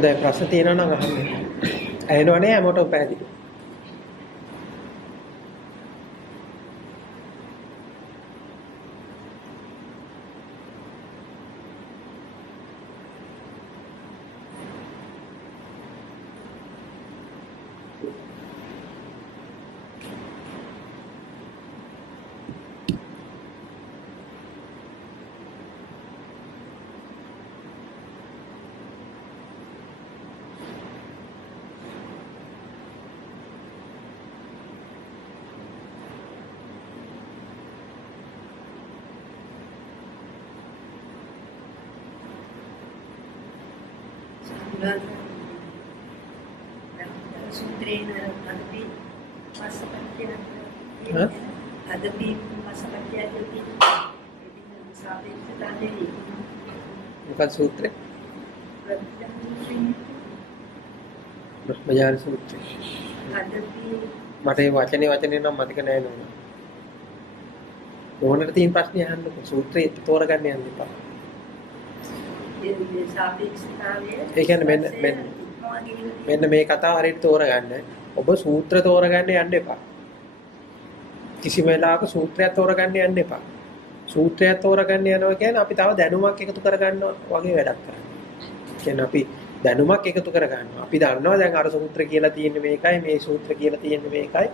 දැන් ප්‍රශ්න තියෙනවා නම් අහන්න. ඇහෙනවනේ හැමෝටම පැහැදිලි. මොකක්ද සූත්‍රය? බ්‍රහ්මජාන සූත්‍රය. මට ඒ වචනේ නම් මතක නෑ නෝන. ඕනට තියෙන ප්‍රශ්නේ අහන්නකො. සූත්‍රය තෝරගන්න යන්න එපා. ඒ කියන්නේ මෙන්න මේ කතාව හරියට තෝරගන්න. ඔබ සූත්‍ර තෝරගන්න යන්න එපා. කිසිම වෙලාවක සූත්‍රයක් තෝරගන්න යන්න එපා. සූත්‍රයක් තෝරගන්න යනවා කියන්නේ අපි තව දැනුමක් එකතු කරගන්නවා වගේ වැඩක් කරන්නේ. කියන්නේ අපි දැනුමක් එකතු කරගන්නවා. අපි දන්නවා දැන් අර සූත්‍ර කියලා තියෙන්නේ මේකයි, මේ සූත්‍ර කියලා තියෙන්නේ මේකයි.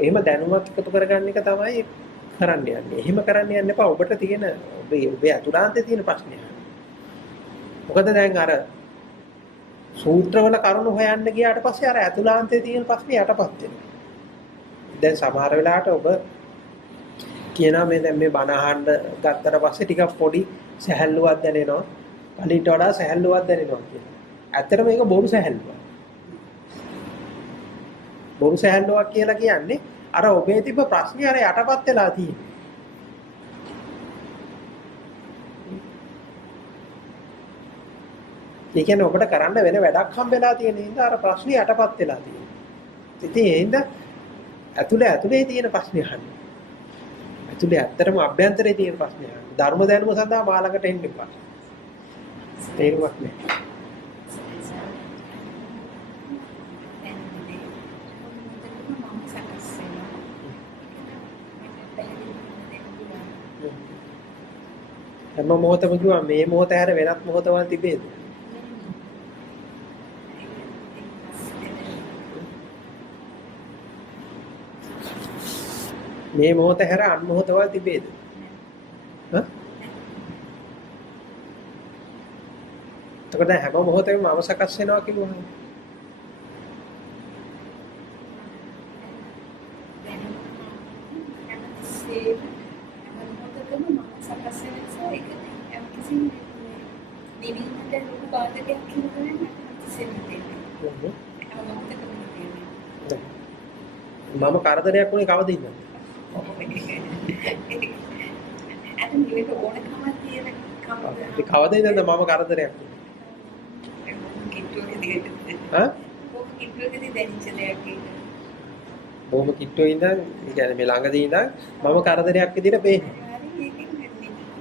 එහෙම දැනුමක් එකතු කරගන්න එක තමයි කරන්න යන්නේ. එහෙම කරන්න යන්න එපා. ඔබට තියෙන ඔබේ අතුලාන්තයේ තියෙන ප්‍රශ්නය. මොකද දැන් අර සූත්‍රවල කරුණු හොයන්න ගියාට පස්සේ අර අතුලාන්තයේ තියෙන ප්‍රශ්නේ යටපත් වෙනවා. දැන් සමහර වෙලාවට ඔබ කියනවා මේ දැන් මේ බණ අහන්න ගත්තට පස්සේ ටිකක් පොඩි සැහැල්ලුවක් දැනෙනවා. කලින්ට වඩා සැහැල්ලුවක් දැනෙනවා කියලා. ඇත්තට මේක බොරු සැහැල්ලුවක්. බොරු සැහැල්ලුවක් කියලා කියන්නේ අර ඔබේ තිබ්බ ප්‍රශ්නේ අර යටපත් වෙලා තියෙන්නේ. ඒ කියන්නේ ඔබට කරන්න වෙන වැඩක් හම්බෙලා තියෙන හින්දා අර ප්‍රශ්නේ යටපත් වෙලා තියෙනවා. ඉතින් ඒ හින්දා ඇතුලේ තියෙන ප්‍රශ්නේ අහන්න. ඇතුලේ ඇත්තටම අභ්‍යන්තරේ තියෙන ප්‍රශ්නේ අහන්න. ධර්ම දැනුම සඳහා මා ළඟට එන්න එපා. තේරුමක් නැහැ. හැම මොහොතම කිව්වා මේ මොහොත හැර වෙනත් මොහොතවල තිබේද? මේ මොහොත හැර අන් මොහොතවල තිබේද? හා? එතකොට හැම මොහොතෙම මම සකස් වෙනවා කිව්වහම මම කරදරයක් වුණේ කවද ඉන්නද? කවද ඉඳන්ද මම කරදරයක් වුණේ? බොහොම කිට්ටුවේ ඉඳන් ඒ කියන්නේ මේ ළඟදී ඉඳන් මම කරදරයක් විදිහට පේනවා.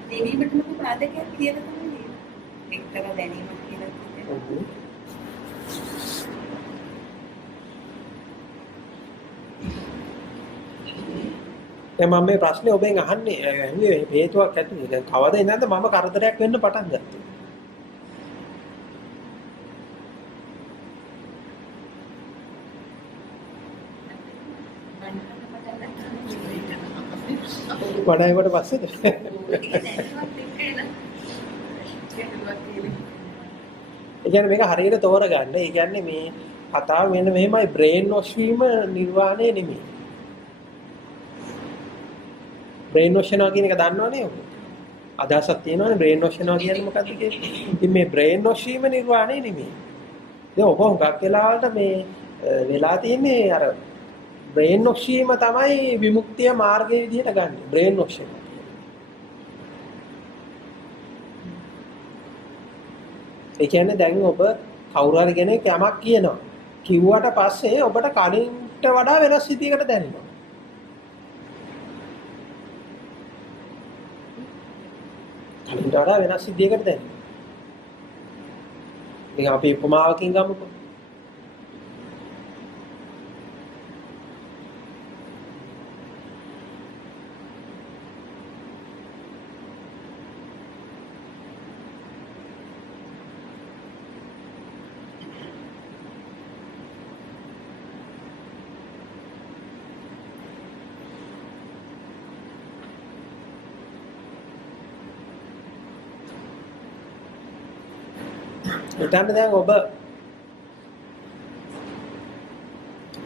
දැනීමට ලොකු පාදකයක් කියලා තමයි. එක්තරා දැනීමක් කියලා කියන්නේ. දැන් මම මේ ප්‍රශ්නේ ඔබෙන් අහන්නේ හේතුවක් ඇතුළේ. දැන් කවද ඉඳන්ද මම කරදරයක් වෙන්න පටන් ගත්තේ? වඩායිවට පස්සේද? ඒ කියන්නේ මේක හරියට තෝරගන්න. ඒ කියන්නේ මේ කතාව මෙන්න මෙහෙමයි බ්‍රේන් වොෂ් වීම නිර්වාණය නෙමෙයි. බ්‍රේන් වොෂ් වෙනවා කියන එක දන්නවනේ ඔබ. අදහසක් තියෙනවනේ බ්‍රේන් වොෂ් වෙනවා කියන්නේ මොකක්ද කියලා. ඉතින් මේ බ්‍රේන් වොෂ් වීම නිර්වාණය නෙමෙයි. දැන් ඔබ හුඟක් වෙලාවට මේ වෙලා තියෙන්නේ අර බ්‍රේන් වොෂ් වීම තමයි විමුක්තිය මාර්ගයේ විදිහට ගන්න. බ්‍රේන් වොෂ් එක. ඒ කියන්නේ දැන් ඔබ කවුරු හරි කෙනෙක් යමක් කියනවා. කිව්වට පස්සේ ඔබට කලින්ට වඩා වෙනස් විදිහකට දැනෙනවා. කලින්ට වඩා වෙනස් විදිහකට දැනෙනවා. ඉතින් අපි උපමාවකින් ගමුකෝ. හිතන්න දැන් ඔබ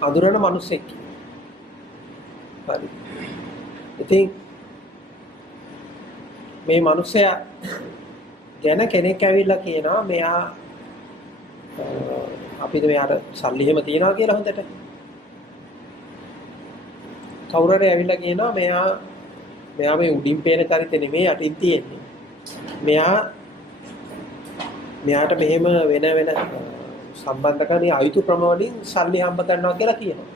අඳුරන මිනිස්සෙක්. හරි. ඉතින් මේ මිනිස්සයා ගැන කෙනෙක් ඇවිල්ලා කියනවා මෙයා අපිට මෙයාට සල්ලි එහෙම තියනවා කියලා හොඳට. කවුරු හරි ඇවිල්ලා කියනවා මෙයා මේ උඩින් පේන චරිතේ නෙමෙයි යටින් තියෙන්නේ. මෙයාට මෙහෙම වෙන සම්බන්ධකරණයේ අයුතු ක්‍රම වලින් සල්ලි හම්බ කරනවා කියලා කියනවා.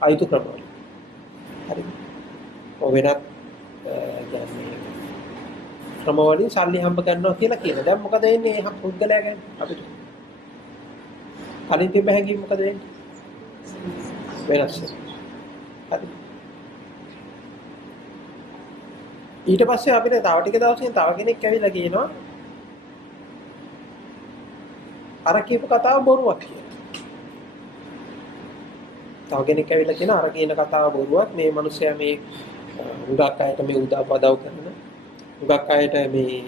අයුතු ක්‍රම වලින්. හරි. ඔය වෙනත් කියන්නේ ක්‍රම වලින් සල්ලි හම්බ කරනවා කියලා කියනවා. දැන් මොකද වෙන්නේ මේ පුද්ගලයා ගැන අපිට? කලින් තිබ්බ හැඟීම මොකද වෙන්නේ? වෙනස්. හරි. ඊට පස්සේ අපිට තව ටික දවසකින් තව කෙනෙක් ඇවිල්ලා කියනවා අර කියපු කතාව බොරුවක් කියලා. තව කෙනෙක් ඇවිල්ලා කියනවා අර කියන කතාව බොරුවක්. මේ මිනිස්සයා මේ උගක් අයට මේ උදව් පදව් කරන. උගක් අයට මේ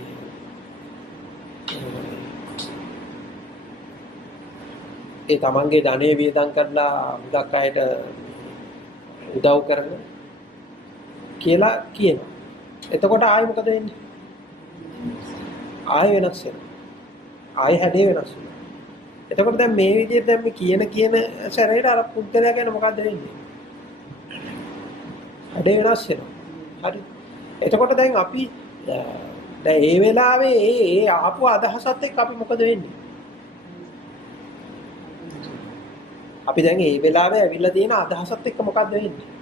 ඒ තමන්ගේ ධනෙ වියදම් කරලා උගක් අයට උදව් කරන කියලා කියනවා. එතකොට ආයෙ මොකද වෙන්නේ? ආයෙ වෙනස් වෙනවා. ආයෙ හැඩේ වෙනස් වෙනවා. එතකොට දැන් මේ විදිහට දැන් මේ කියන සැරේට අර පුද්ගලයා ගැන මොකද්ද වෙන්නේ? හැඩේ වෙනස් වෙනවා. හරි. එතකොට දැන් අපි දැන් මේ වෙලාවේ ඒ ආපු අදහසත් එක්ක අපි මොකද වෙන්නේ? අපි දැන් මේ වෙලාවේ ඇවිල්ලා තියෙන අදහසත් එක්ක මොකද්ද වෙන්නේ?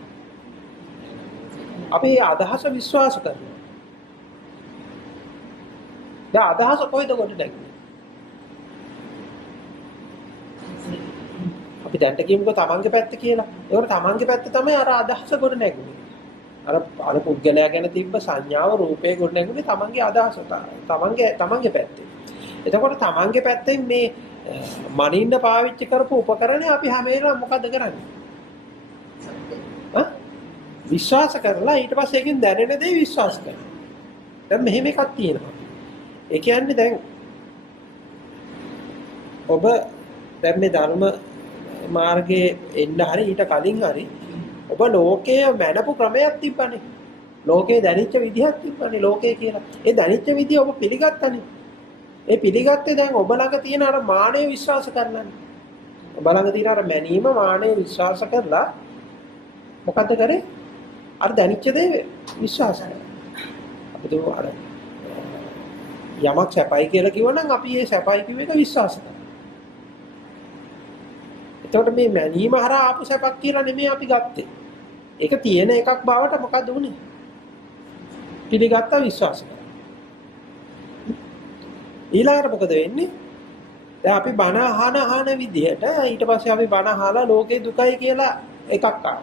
අපි මේ අදහස විශ්වාස කරනවා. දැන් අදහස කොහෙද කොට නැගුණේ? අපි දැන්ට කියමුකෝ තමන්ගේ පැත්ත කියලා. ඒකට තමන්ගේ පැත්ත තමයි අර අදහස කොට නැගුණේ. අර පුද්ගලයා ගැන තිබ්බ සංඥාව රූපේ කොට නැගුණේ තමන්ගේ අදහස තමන්ගේ පැත්තේ. එතකොට තමන්ගේ පැත්තෙන් මේ මනින්න පාවිච්චි කරපු උපකරණය අපි හැම වෙලාවෙම මොකද කරන්නේ? විශ්වාස කරලා ඊට පස්සේ ඒකෙන් දැනෙන දේ විශ්වාස කරනවා. දැන් මෙහෙම එකක් තියෙනවා. ඒ කියන්නේ දැන් ඔබ දැන් මේ ධර්ම මාර්ගයේ එන්න හරි ඊට කලින් හරි ඔබ ලෝකයේ මැනපු ක්‍රමයක් තිබ්බනේ. ලෝකේ දැනිච්ච විදිහක් තිබ්බනේ ලෝකේ කියලා. ඒ දැනිච්ච විදිහ ඔබ පිළිගත්තනේ. ඒ පිළිගත්තේ දැන් ඔබ ළඟ තියෙන අර මානය විශ්වාස කරලානේ. ඔබ ළඟ තියෙන අර මැනීම මානය විශ්වාස කරලා මොකද කරේ? අර දැනිච්ච දේ විශ්වාස කරනවා. අපිට අර යමක් සැපයි කියලා කිව්වනම් අපි ඒ සැපයි කිව්ව එක විශ්වාස කරනවා. එතකොට මේ මැනීම හරහා ආපු සැපක් කියලා නෙමෙයි අපි ගත්තේ. ඒක තියෙන එකක් බවට මොකද වුනේ? පිළිගත්තා විශ්වාස කරා. ඊළඟට මොකද වෙන්නේ? දැන් අපි බණ අහන විදිහට ඊට පස්සේ අපි බණ අහලා ලෝකේ දුකයි කියලා එකක් ආවා.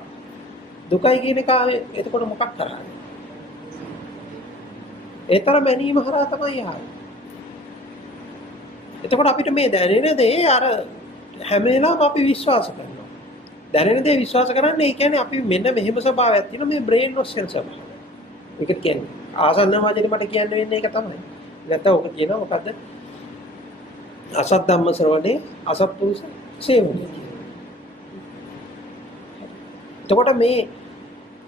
දුකයි කියන එක එතකොට මොකක් කරාද? ඒතර මැනීම හරහා තමයි ආවේ. එතකොට අපිට මේ දැනෙන දේ අර හැම වෙලාවෙම අපි විශ්වාස කරනවා. දැනෙන දේ විශ්වාස කරන්නේ ඒ කියන්නේ අපි මෙන්න මෙහෙම ස්වභාවයක් තියෙනවා මේ බ්‍රේන් වොස් සෙල් ස්වභාවය. ඒක කියන්නේ ආසන්න වාදයට මට කියන්න වෙන්නේ ඒක තමයි. නැත්නම් ඔක කියනවා මොකද්ද? අසත් ධම්ම ශ්‍රවණේ අසත්පුරුෂ සේවනය. එතකොට මේ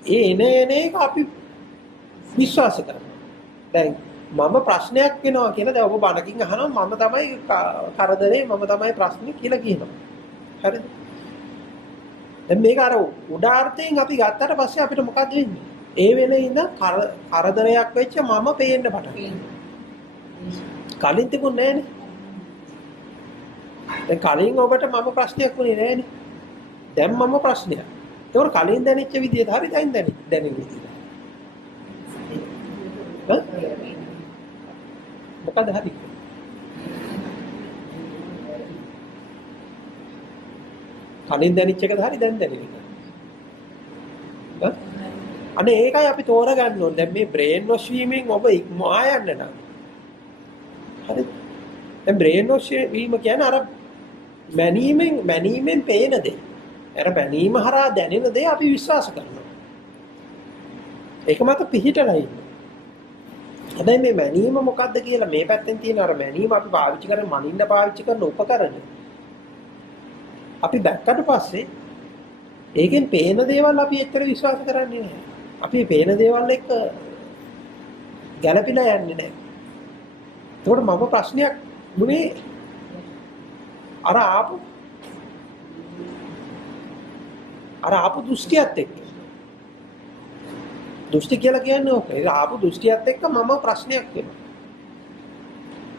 එන එක අපි විශ්වාස කරනවා. දැන් මම ප්‍රශ්නයක් වෙනවා කියලා දැන් ඔබ බණකින් අහනවා මම තමයි කරදරේ මම තමයි ප්‍රශ්නේ කියලා කියනවා. හරිද? දැන් මේක අර උඩාර්ථයෙන් අපි ගත්තට පස්සේ අපිට මොකද වෙන්නේ? ඒ වෙලේ ඉඳන් කරදරයක් වෙච්ච මම පේන්න පටන් ගන්නවා. කලින් තිබුණේ නැහනේ. දැන් කලින් ඔබට මම ප්‍රශ්නයක් වුණේ නැහනේ. දැන් මම ප්‍රශ්නයක්. ඒක කලින් දැනෙච්ච විදිහට හරි දැන් දැනෙන විදිහට. මොකද හරි? කලින් දැනෙච්ච එකද හරි දැන් දැනෙන එක. අනේ ඒකයි අපි තෝරගන්න ඕනේ. දැන් මේ බ්‍රේන් වොෂ් වීමෙන් ඔබ ඉක්මවා යන්න නම්. හරිද? දැන් බ්‍රේන් වොෂ් වීම කියන්නේ අර මැනීමෙන් පේන දේ. අර මැනීම හරහා දැනෙන දේ අපි විශ්වාස කරනවා. ඒක මත පිහිටලා ඉන්නවා. හැබැයි මේ මැනීම මොකද්ද කියලා මේ පැත්තෙන් තියෙන අර මැනීම අපි පාවිච්චි කරන මනින්න පාවිච්චි කරන උපකරණ. අපි දැක්කට පස්සේ ඒකෙන් පේන දේවල් අපි එච්චර විශ්වාස කරන්නේ නැහැ. අපි පේන දේවල් එක්ක ගැළපිලා යන්නේ නැහැ. ඒකට මම ප්‍රශ්නයක් මුනේ අර ආපු දෘෂ්ටියත් එක්ක. දෘෂ්ටි කියලා කියන්නේ ඕක. ඒ ආපු දෘෂ්ටියත් එක්ක මම ප්‍රශ්නයක් වෙනවා.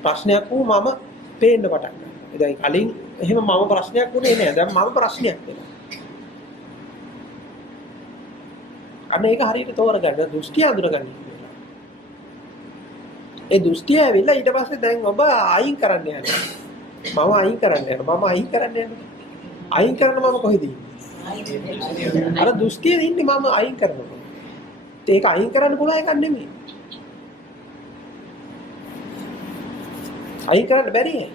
ප්‍රශ්නයක් වූ මම පේන්න පටන් ගන්නවා. දැන් කලින් එහෙම මම ප්‍රශ්නයක් වුණේ නෑ. දැන් මම ප්‍රශ්නයක් වෙනවා. අන්න ඒක හරියට තෝරගන්න දෘෂ්ටිය අඳුරගන්න. ඒ දෘෂ්ටිය ඇවිල්ලා ඊට පස්සේ දැන් ඔබ අයින් කරන්න යනවා. මම අයින් කරන්න යනවා. මම අයින් කරන්න යනවා. අයින් කරන මම කොහෙද ඉන්නේ? අර දෘෂ්ටියේ ඉන්නේ මම අයින් කරනවා. ඒක අයින් කරන්න පුළුවන් එකක් නෙමෙයි. අයින් කරන්න බැරි ඈ.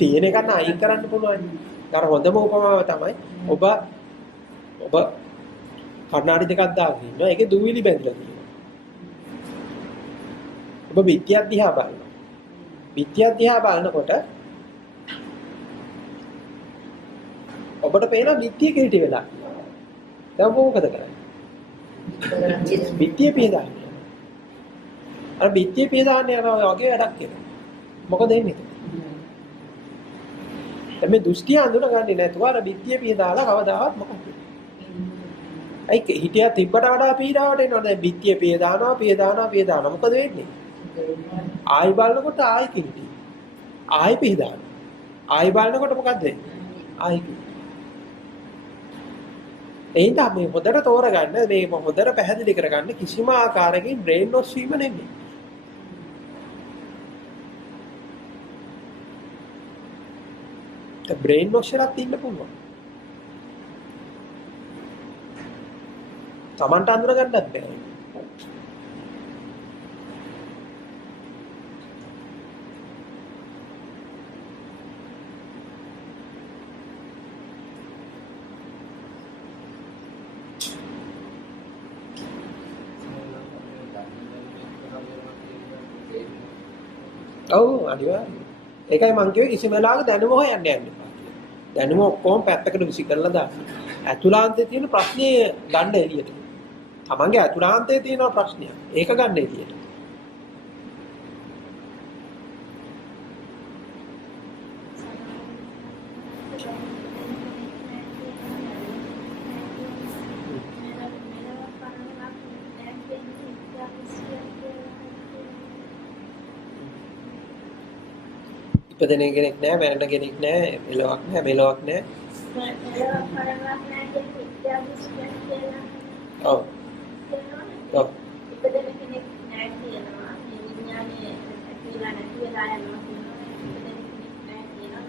තියෙන එක නම් අයින් කරන්න පුළුවන්. අර හොඳම උපමාව තමයි ඔබ කර්ණාඩි දෙකක් දාගෙන ඉන්නවා. ඒකේ දුවිලි බැඳලා තියෙනවා. ඔබ විත්‍යක් දිහා බලනවා. විත්‍යක් දිහා බලනකොට ඔබට පේන විත්‍ය කෙටි වෙලා. දැන් මොකද කරන්නේ? විත්‍ය පියදාන්නේ. අර විත්‍ය පියදාන්නේ යනවා වගේ වැඩක් කරනවා. මොකද එන්නේ? මේ දෘෂ්ටිය අඳුනගන්නේ නැතුව අර විත්‍ය පියදාලා කවදාවත් මොකද? අයි හිටියා තිබ්බට වඩා පීඩාවට එනවා. දැන් විත්‍ය පියදානවා මොකද වෙන්නේ? ආයි බලනකොට ආයි කිලිටි. ආයි පියදානවා. ආයි බලනකොට මොකද වෙන්නේ? ආයි කිලිටි. එහෙනම් මේ හොඳට තෝරගන්න මේ හොඳට පැහැදිලි කරගන්න කිසිම ආකාරයකින් බ්‍රේන් වොෂ් වීම නෙමෙයි. බ්‍රේන් වොෂ් එකක් ඉන්න පුළුවන්. Tamanට අඳුර ගන්නත් බැහැ. ඔව් අනිවාර්යයෙන්. ඒකයි මං කිව්වේ කිසිම වෙලාවක දැනුම හොයන්න යන්න එපා. දැනුම ඔක්කොම පැත්තකට විසි කරලා දාන්න. ඇතුළාන්තයේ තියෙන ප්‍රශ්නේ ගන්න එළියට. තමන්ගේ ඇතුළාන්තයේ තියෙන ප්‍රශ්නය. ඒක ගන්න එළියට. ඉපදෙන කෙනෙක් නෑ, මැරෙන කෙනෙක් නෑ, මෙලොවක් නෑ, මෙලොවක් නෑ. ඔව්. ඔව්. ඉපදෙන කෙනෙක් නෑ කියනවා. මේ විඥානේ ඇතිලා නැති වෙලා යනවා කියනවා. ඉපදෙන කෙනෙක් නෑ කියනවා.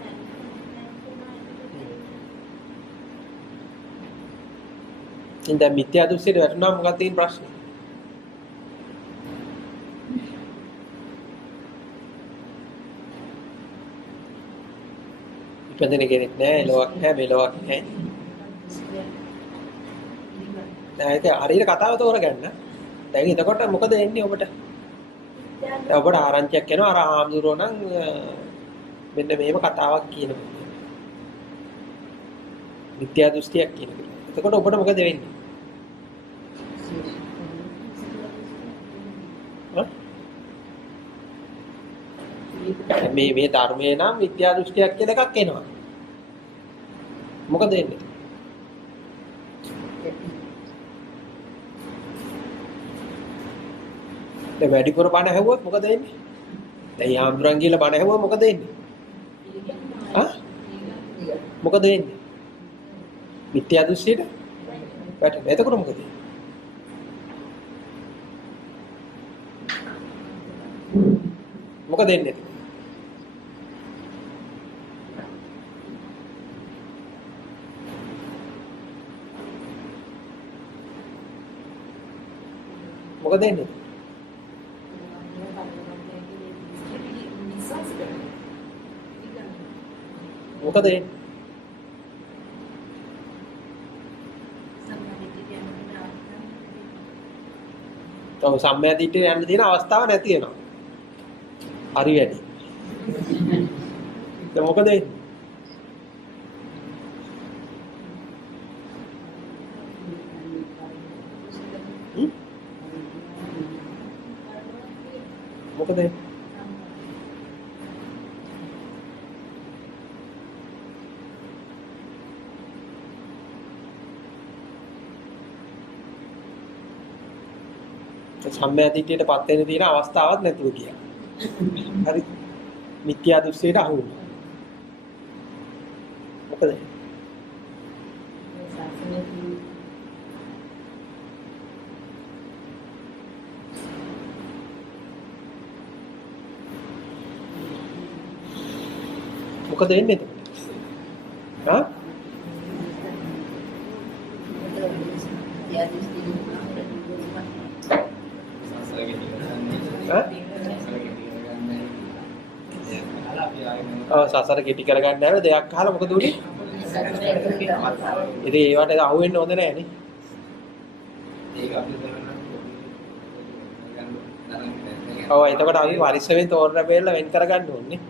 ඉතින් දැන් මිත්‍යා දෘෂ්ටියට වැටුණා මොකක්ද තියෙන ප්‍රශ්නේ? ඉපදෙන කෙනෙක් නෑ, එලොවක් නෑ, මෙලොවක් නෑ. දැන් ඒක හරියට කතාව තෝරගන්න. දැන් එතකොට මොකද එන්නේ ඔබට? දැන් ඔබට ආරංචියක් එනවා අර ආම්දුරෝ නම් මෙන්න මේව කතාවක් කියනවා. මිත්‍යා දෘෂ්ටියක් කියනවා. එතකොට ඔබට මොකද වෙන්නේ? මේ ධර්මයේ නම් මිත්‍යා දෘෂ්ටියක් කියලා එකක් එනවා. මොකද වෙන්නේ? දැන් වැඩිපුර බණ ඇහුවොත් මොකද වෙන්නේ? දැන් යාම්දුරන් කියලා බණ ඇහුවා මොකද වෙන්නේ? මොකද වෙන්නේ? මිත්‍යා දෘෂ්ටියට වැටෙන. එතකොට මොකද වෙන්නේ? මොකද වෙන්නේ? මොකද එන්නේ? මොකද එන්නේ? තව සම්මා දිට්ඨිය යන්න තියෙන අවස්ථාවක් නැති වෙනවා. හරි වැඩි. දැන් මොකද එන්නේ? මොකද එන්නේ? සම්මා දිට්ඨියටපත් වෙන්න තියෙන අවස්ථාවක් නැතුව ගියා. හරි. මිත්‍යා දෘෂ්ටියට අහු වුණා. මොකද? මොකද වෙන්නේ එතකොට? හා? සසර කෙටි කරගන්න යන දෙයක් අහලා මොකද උනේ? ඉතින් ඒවට අහු වෙන්න හොඳ නැහැ නේ. ඒක අපි ඔව් එතකොට අපි පරිස්සමෙන් තෝරන බෙල්ල වෙන් කරගන්න ඕනේ.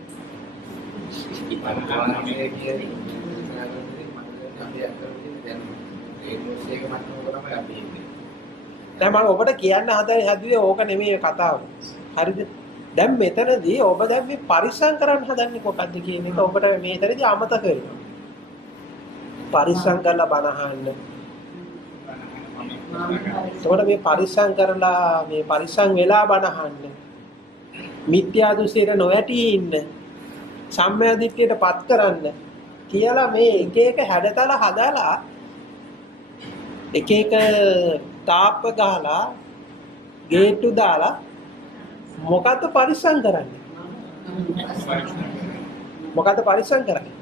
දැන් මම ඔබට කියන්න හදුවේ ඕක නෙමෙයි කතාව. හරිද? දැන් මෙතනදී ඔබ දැන් මේ පරිස්සම් කරන්න හදන්නේ මොකද්ද කියන එක ඔබට මේතරදී අමතක වෙනවා. පරිස්සම් කරලා බණ අහන්න. ඒකට මේ පරිස්සම් කරලා මේ පරිස්සම් වෙලා බණ අහන්න. මිත්‍යා දෘෂ්ටියට නොයටි ඉන්න. සම්මා දිට්ඨියටපත් කරන්න කියලා මේ එක එක හැඩතල හදාලා එක එක තාප්ප ගහලා ගේට්ටු දාලා මොකද්ද පරිස්සම් කරන්නේ? මොකද්ද පරිස්සම් කරන්නේ?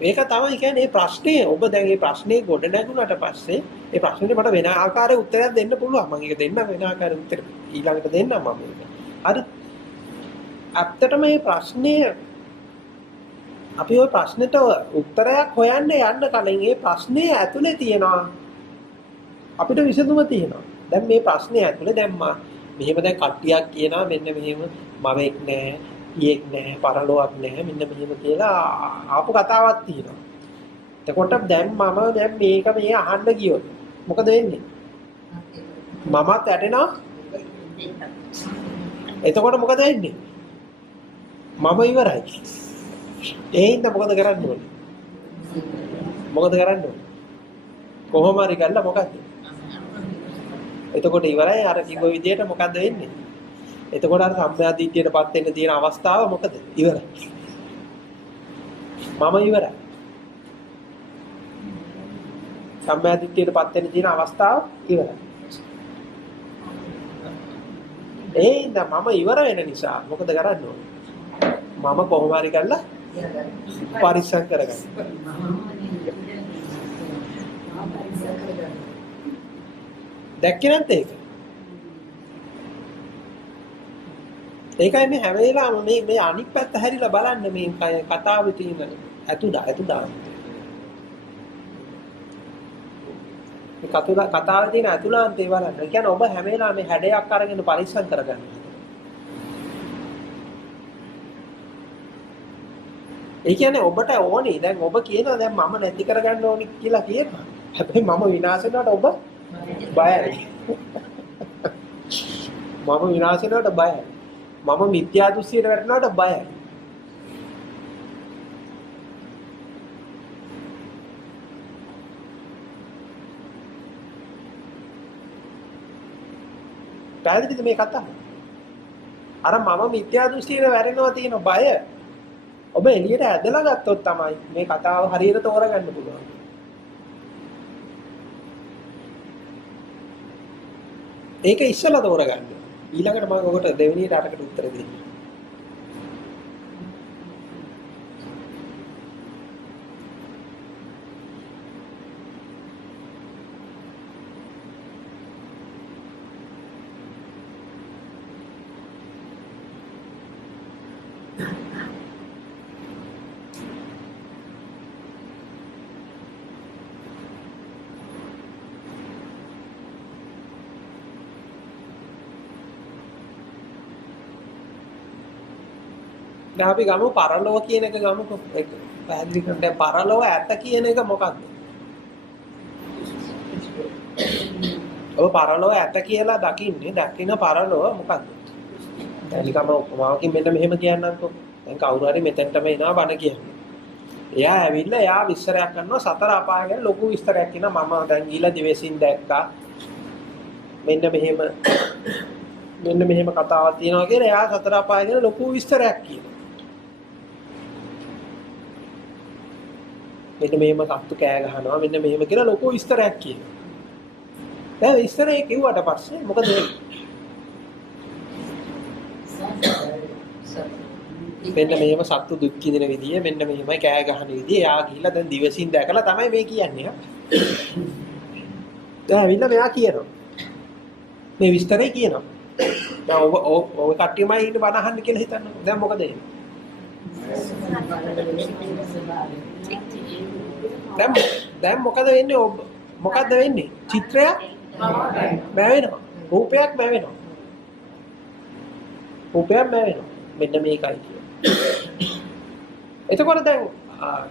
ඒක තමයි කියන්නේ ප්‍රශ්නේ. ඔබ දැන් මේ ප්‍රශ්නේ ගොඩ නැගුණාට පස්සේ ඒ ප්‍රශ්නෙට මට වෙන ආකාරයේ උත්තරයක් දෙන්න පුළුවන්. මම ඒක දෙන්න වෙන ආකාරයේ උත්තර ඊළඟට දෙන්නම් මම. හරි. ඇත්තටම මේ ප්‍රශ්නේ අපි ওই ප්‍රශ්නෙට උත්තරයක් හොයන්න යන්න කලින් මේ ප්‍රශ්නේ ඇතුලේ තියෙනවා අපිට විසඳුම තියෙනවා. දැන් මේ ප්‍රශ්නේ ඇතුලේ දැන් මෙහෙම දැන් කට්ටියක් කියනවා මෙන්න මෙහෙම මවෙක් නැහැ, ඊයෙක් නැහැ, පරලොවක් නැහැ මෙන්න මෙහෙම කියලා ආපු කතාවක් තියෙනවා. එතකොට දැන් මම දැන් මේක මේ අහන්න ගියොත් මොකද වෙන්නේ? මමත් ඇටෙනවා. එතකොට මොකද වෙන්නේ? මම ඉවරයි. එහෙනම් මොකද කරන්න ඕනේ? මොකද කරන්න ඕනේ? කොහොම හරි කරලා මොකද? එතකොට ඉවරයි අර කිව්ව විදිහට මොකද්ද වෙන්නේ? එතකොට අර සම්මා දිට්ඨියටපත් වෙන්න තියෙන අවස්ථාව මොකද? ඉවරයි. මම ඉවරයි. සම්මා දිට්ඨියටපත් වෙන්න තියෙන අවස්ථාව ඉවරයි. එහෙනම් මම ඉවර වෙන නිසා මොකද කරන්න ඕනේ? මම කොහොම හරි කරලා පරිස්සම් කරගන්න. දැක්කේ නැත්ද ඒක? ඒකයි මේ හැම වෙලාවම මේ අනික් පැත්ත හැරිලා බලන්න මේ කතාවේ තියෙන අතුදා. මේ කතාවේ තියෙන අතුලාන්තේ බලන්න. ඒ කියන්නේ ඔබ හැම වෙලාවම මේ හැඩයක් අරගෙන පරිස්සම් කරගන්න. ඒ කියන්නේ ඔබට ඕනේ දැන් ඔබ කියනවා දැන් මම නැති කරගන්න ඕනේ කියලා කියනවා. හැබැයි මම විනාශ වෙනවට ඔබ බයයි. මම විනාශ වෙනවට බයයි. මම මිත්‍යා දෘෂ්ටියට වැටෙනවට බයයි. පැහැදිලිද මේ කතාව? අර මම මිත්‍යා දෘෂ්ටියට වැටෙනවා තියෙන බය ඔබ එළියට ඇදලා ගත්තොත් තමයි මේ කතාව හරියට තෝරගන්න පුළුවන්. ඒක ඉස්සලා තෝරගන්න. ඊළඟට මම ඔකට දෙවෙනියට අරකට උත්තර දෙන්න. දැන් අපි ගමු පරලෝව කියන එක ගමුකෝ. ඒක පැහැදිලි කරන්න. දැන් පරලෝව ඇත කියන එක මොකක්ද? ඔය පරලෝව ඇත කියලා දකින්නේ දකින්න පරලෝව මොකක්ද? දැන් නිකම්ම උපමාවකින් මෙන්න මෙහෙම කියන්නම්කෝ. දැන් කවුරු හරි මෙතෙන්ටම එනවා බණ කියන්නේ. එයා ඇවිල්ලා එයා විස්තරයක් කරනවා සතර අපාය ගැන ලොකු විස්තරයක් කියනවා. මම දැන් ගිහලා දිවසින් දැක්කා. මෙන්න මෙහෙම කතාවක් තියෙනවා කියලා එයා සතර අපාය ගැන ලොකු විස්තරයක් කියනවා. මෙන්න මෙහෙම සත්තු කෑ ගහනවා මෙන්න මෙහෙම කියලා ලොකු විස්තරයක් කියනවා. දැන් විස්තරේ කිව්වට පස්සේ මොකද වෙන්නේ? මෙන්න මෙහෙම සත්තු දුක් විඳින විදිය මෙන්න මෙහෙමයි කෑ ගහන විදිය එයා ගිහිල්ලා දැන් දිවසින් දැකලා තමයි මේ කියන්නේ. දැන් ඇවිල්ලා මෙයා කියනවා. මේ විස්තරේ කියනවා. දැන් ඔය කට්ටියමයි ඉන්නේ බණ අහන්න කියලා හිතන්න. දැන් මොකද වෙන්නේ? දැන් මොකද වෙන්නේ? මොකද්ද වෙන්නේ? චිත්‍රයක් මැවෙනවා. රූපයක් මැවෙනවා. රූපයක් මැවෙනවා. මෙන්න මේකයි කියන්නේ. එතකොට දැන්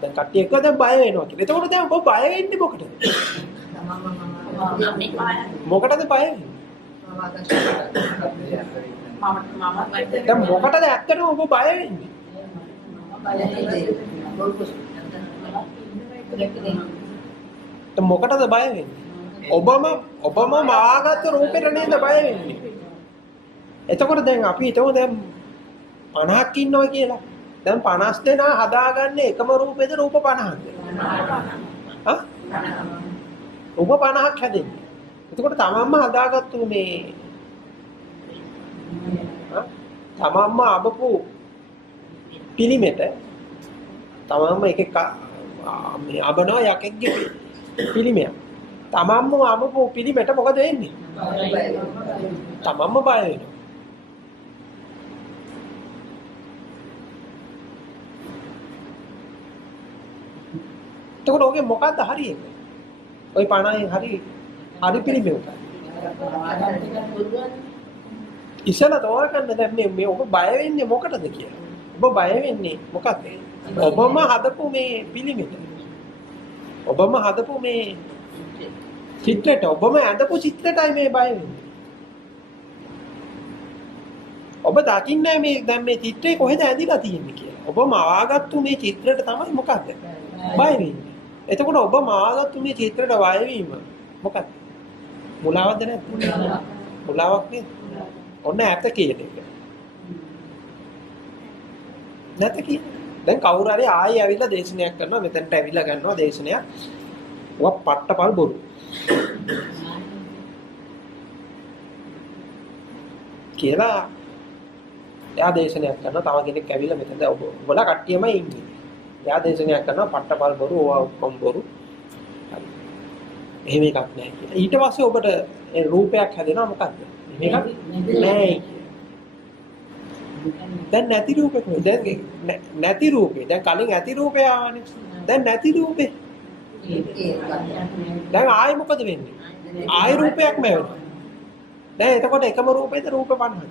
කට්ටිය එක දැන් බය වෙනවා කියලා. එතකොට දැන් ඔබ බය වෙන්නේ මොකටද? මොකටද බය වෙන්නේ? දැන් මොකටද ඇත්තටම ඔබ බය වෙන්නේ? දැන් මොකටද බය වෙන්නේ? ඔබම මාගත රූපෙට නේද බය වෙන්නේ? එතකොට දැන් අපි හිතමු දැන් 50ක් ඉන්නවා කියලා. දැන් 50 දෙනා හදාගන්නේ එකම රූපෙද රූප 50ක්ද? හා? රූප 50ක් හැදෙන්නේ. එතකොට තමන්ම හදාගත්තු මේ තමන්ම අබපු පිළිමෙට තමන්ම එකෙක් මේ අබනවා යකෙක්ගේ පිළිමයක්. තමන්ම අබපු පිළිමෙට මොකද වෙන්නේ? තමන්ම බය වෙනවා. එතකොට ඔගේ මොකද්ද හරියන්නේ? ওই 50න් හරි පිළිමෙව. ඉස්සලා තෝරගන්න දැන් මේ ඔබ බය වෙන්නේ මොකටද කියලා. ඔබ බය වෙන්නේ මොකක්ද? ඔබම හදපු මේ පිළිමෙට. ඔබම හදපු මේ චිත්‍රයට ඔබම ඇඳපු චිත්‍රයටයි මේ බය වෙන්නේ. ඔබ දකින්නේ මේ දැන් මේ චිත්‍රේ කොහෙද ඇඳිලා තියෙන්නේ කියලා. ඔබ මවාගත්තු මේ චිත්‍රයට තමයි මොකද්ද? බය වෙන්නේ. එතකොට ඔබ මාගත්තු මේ චිත්‍රයට බය වීම මොකක්ද? මුලාවක්ද නැත්නම්? මුලාවක් නේද? ඔන්න ඇත්ත කියන එක. නැත්නම් කි. දැන් කවුරු හරි ආයෙ ඇවිල්ලා දේශනයක් කරනවා මෙතනට ඇවිල්ලා ගන්නවා දේශනයක්. ඔවා පට්ටපල් බොරු. කියලා එයා දේශනයක් කරනවා තව කෙනෙක් ඇවිල්ලා මෙතනද ඔබලා කට්ටියමයි ඉන්නේ. එයා දේශනයක් කරනවා පට්ටපල් බොරු ඕවා ඔක්කොම බොරු. හරි. එහෙම එකක් නැහැ කියලා. ඊට පස්සේ ඔබට ඒ රූපයක් හැදෙනවා මොකද්ද? මේක නෑ. දැන් නැති රූපෙක දැන් නැති රූපේ දැන් කලින් ඇති රූපය ආවනේ. දැන් නැති රූපේ. දැන් ආයි මොකද වෙන්නේ? ආයි රූපයක් මැවෙනවා. දැන් එතකොට එකම රූපේද රූප 50ද?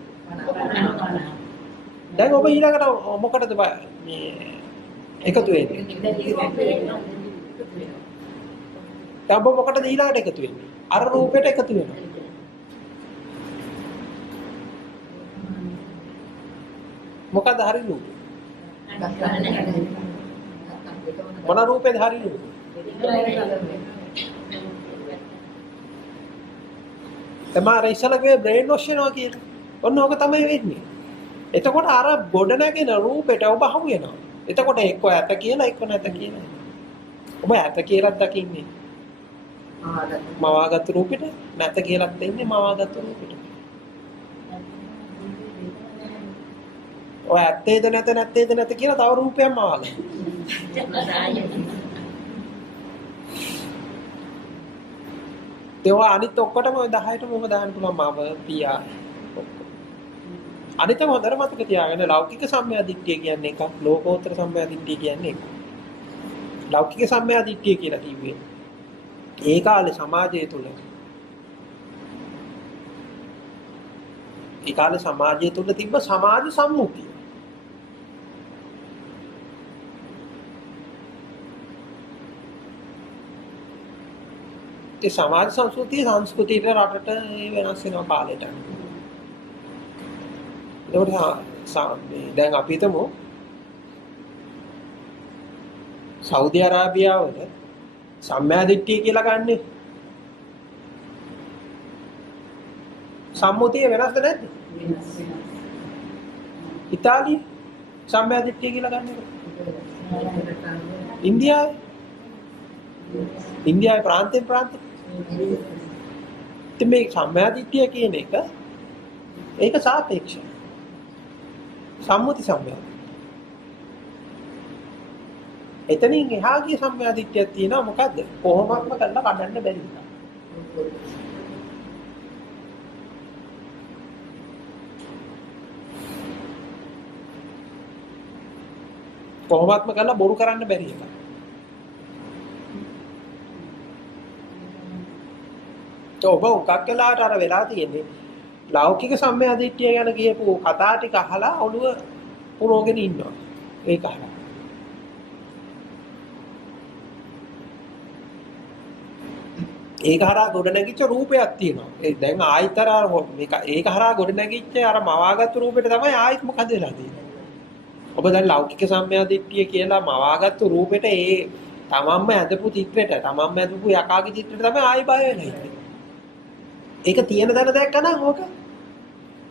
දැන් ඔබ ඊළඟට මොකටද මේ එකතු වෙන්නේ? දැන් ඔබ මොකටද ඊළඟට එකතු වෙන්නේ? අර රූපයට එකතු වෙනවා. මොකද හරි රූපේ? මොන රූපේද හරි රූපේ? තමයි ඉස්සලගේ බ්‍රේන් වොෂ් වෙනවා කියලා. ඔන්න ඕක තමයි වෙන්නේ. එතකොට අර ගොඩ නැගෙන රූපෙට ඔබ අහු වෙනවා. එතකොට එක්ක ඇත කියලා එක්ක නැත කියලා. ඔබ ඇත කියලා දකින්නේ. මවාගත් රූපෙට නැත කියලාත් දෙන්නේ මවාගත් රූපෙට. ඔය ඇත්තේද නැත කියලා තව රූපයක් මවාගන්න. ඒවා අනිත් ඔක්කොටම 10ටම ඔබ දාන්න පුළුවන් මාව පියා. අනිතම හොඳට මතක තියාගන්න ලෞකික සම්මයාදිට්ඨිය කියන්නේ එකක් ලෝකෝත්තර සම්මයාදිට්ඨිය කියන්නේ එකක්. ලෞකික සම්මයාදිට්ඨිය කියලා කිව්වේ ඒ කාලේ සමාජය තුල තිබ්බ සමාජ සම්මුතිය. ඒ සමාජ සංස්කෘතිය සංස්කෘතියට රටට වෙනස් වෙනවා කාලෙට. ඒකට දැන් අපි හිතමු සෞදි අරාබියාවල සම්මා දිට්ඨිය කියලා ගන්නෙ. සම්මුතිය වෙනස්ද නැද්ද? ඉතාලිය සම්මා දිට්ඨිය කියලා ගන්නෙ. ඉන්දියාවේ ප්‍රාන්තෙන් ප්‍රාන්තෙ. ඉතින් මේ සම්මා දිට්ඨිය කියන එක ඒක සාපේක්ෂයි. සම්මුති සම්මා. එතනින් එහා ගිය සම්මා දිට්ඨියක් තියෙනවා මොකද්ද? කොහොමත්ම කරලා කඩන්න බැරි නිසා. කොහොමත්ම කරලා බොරු කරන්න බැරි එක. ඔබ උකක් වෙලාවට අර වෙලා තියෙන්නේ ලෞකික සම්මා දිට්ඨිය ගැන කියපු කතා ටික අහලා ඔළුව පුරෝගෙන ඉන්නවා. ඒක අහලා. ඒක හරහා ගොඩනැගිච්ච රූපයක් තියෙනවා. ඒ දැන් ආයිතර මේක ඒක හරහා ගොඩනැගිච්ච අර මවාගත්තු රූපෙට තමයි ආයිත් මොකද වෙලා තියෙන්නේ. ඔබ දැන් ලෞකික සම්මා දිට්ඨිය කියලා මවාගත්තු රූපෙට ඒ තමන්ම ඇඳපු චිත්‍රෙට තමන්ම ඇඳපු යකාගේ චිත්‍රෙට තමයි ආයි බය වෙලා ඉන්නේ. ඒක තියෙන දැන දැක්කනම් ඕක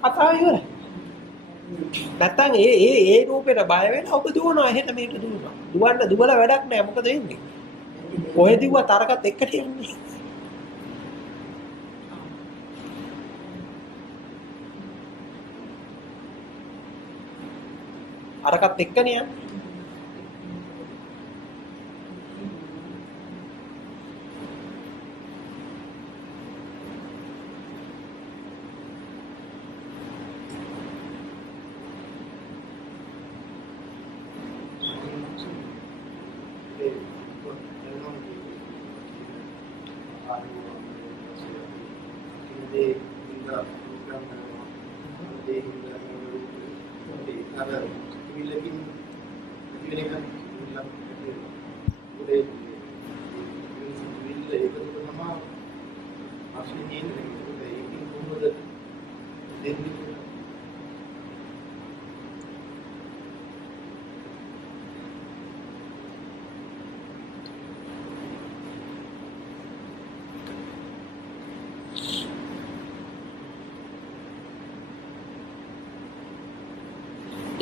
කතාව ඉවරයි. නැත්තම් ඒ රූපෙට බය වෙලා ඔබ දුවනවා එහෙට මෙහෙට දුවනවා. දුවලා වැඩක් නැහැ. මොකද වෙන්නේ? කොහෙ දිව්වා තරකත් එක්කට යන්නේ. අරකත් එක්කනේ යන්නේ.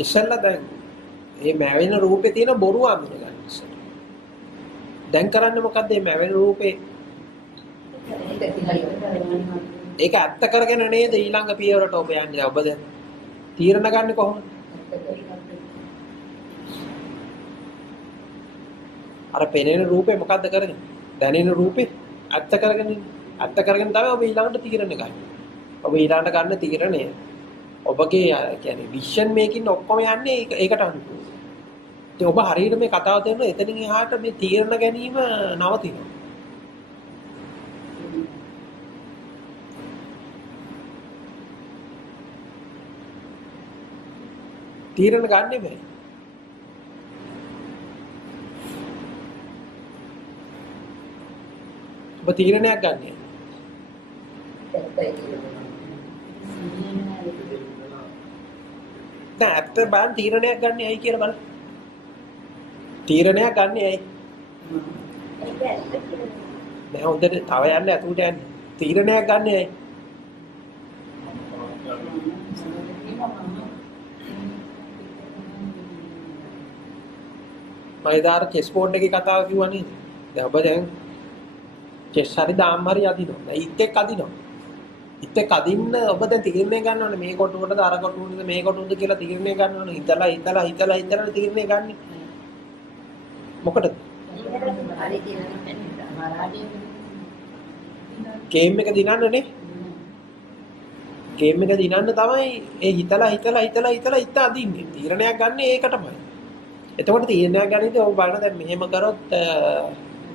ඉස්සෙල්ලා දැන් මේ මැවෙන රූපේ තියෙන බොරුව අඳුන ගන්න ඉස්සෙල්ලා. දැන් කරන්නේ මොකද්ද මේ මැවෙන රූපේ? ඒක ඇත්ත කරගෙන නේද ඊළඟ පියවරට ඔබ යන්නේ. ඔබ දැන් තීරණ ගන්න කොහොමද? අර පෙනෙන රූපේ මොකද්ද කරන්නේ? දැනෙන රූපේ ඇත්ත කරගෙන තමයි ඔබ ඊළඟට තීරණ ගන්න. ඔබ ඊළඟට ගන්න තීරණය ඔබගේ කියන්නේ විෂන් මේකින් ඔක්කොම යන්නේ ඒකට අනුකූලව. ඉතින් ඔබ හරියට මේ කතාව දෙන්න එතනින් එහාට මේ තීරණ ගැනීම නවතිනවා. තීරණ ගන්නෙ බෑ. ඔබ තීරණයක් ගන්නෙ. දැන් ඇත්ත බලන්න තීරණයක් ගන්න ඇයි කියලා බලන්න. තීරණයක් ගන්න ඇයි? දැන් හොඳට තව යන්න ඇතුළට යන්න. තීරණයක් ගන්න ඇයි? මයිදාර චෙස් බෝඩ් එකේ කතාව කිව්වනේ. දැන් ඔබ දැන් චෙස් හරි දාම් හරි අදිනවා. දැන් ඉත් එක්ක අදිනවා. ඉත් එක්ක අදින්න ඔබ දැන් තීරණය ගන්න ඕනේ මේ කොටුවටද අර කොටුවටද මේ කොටුවටද කියලා තීරණය ගන්න ඕනේ. හිතලා තීරණය ගන්න. මොකටද? ගේම් එක දිනන්නනේ. ගේම් එක දිනන්න තමයි ඒ හිතලා ඉත අදින්නේ. තීරණයක් ගන්න ඒකටමයි. එතකොට තීරණයක් ගන්නදී ඔබ බලන්න දැන් මෙහෙම කරොත්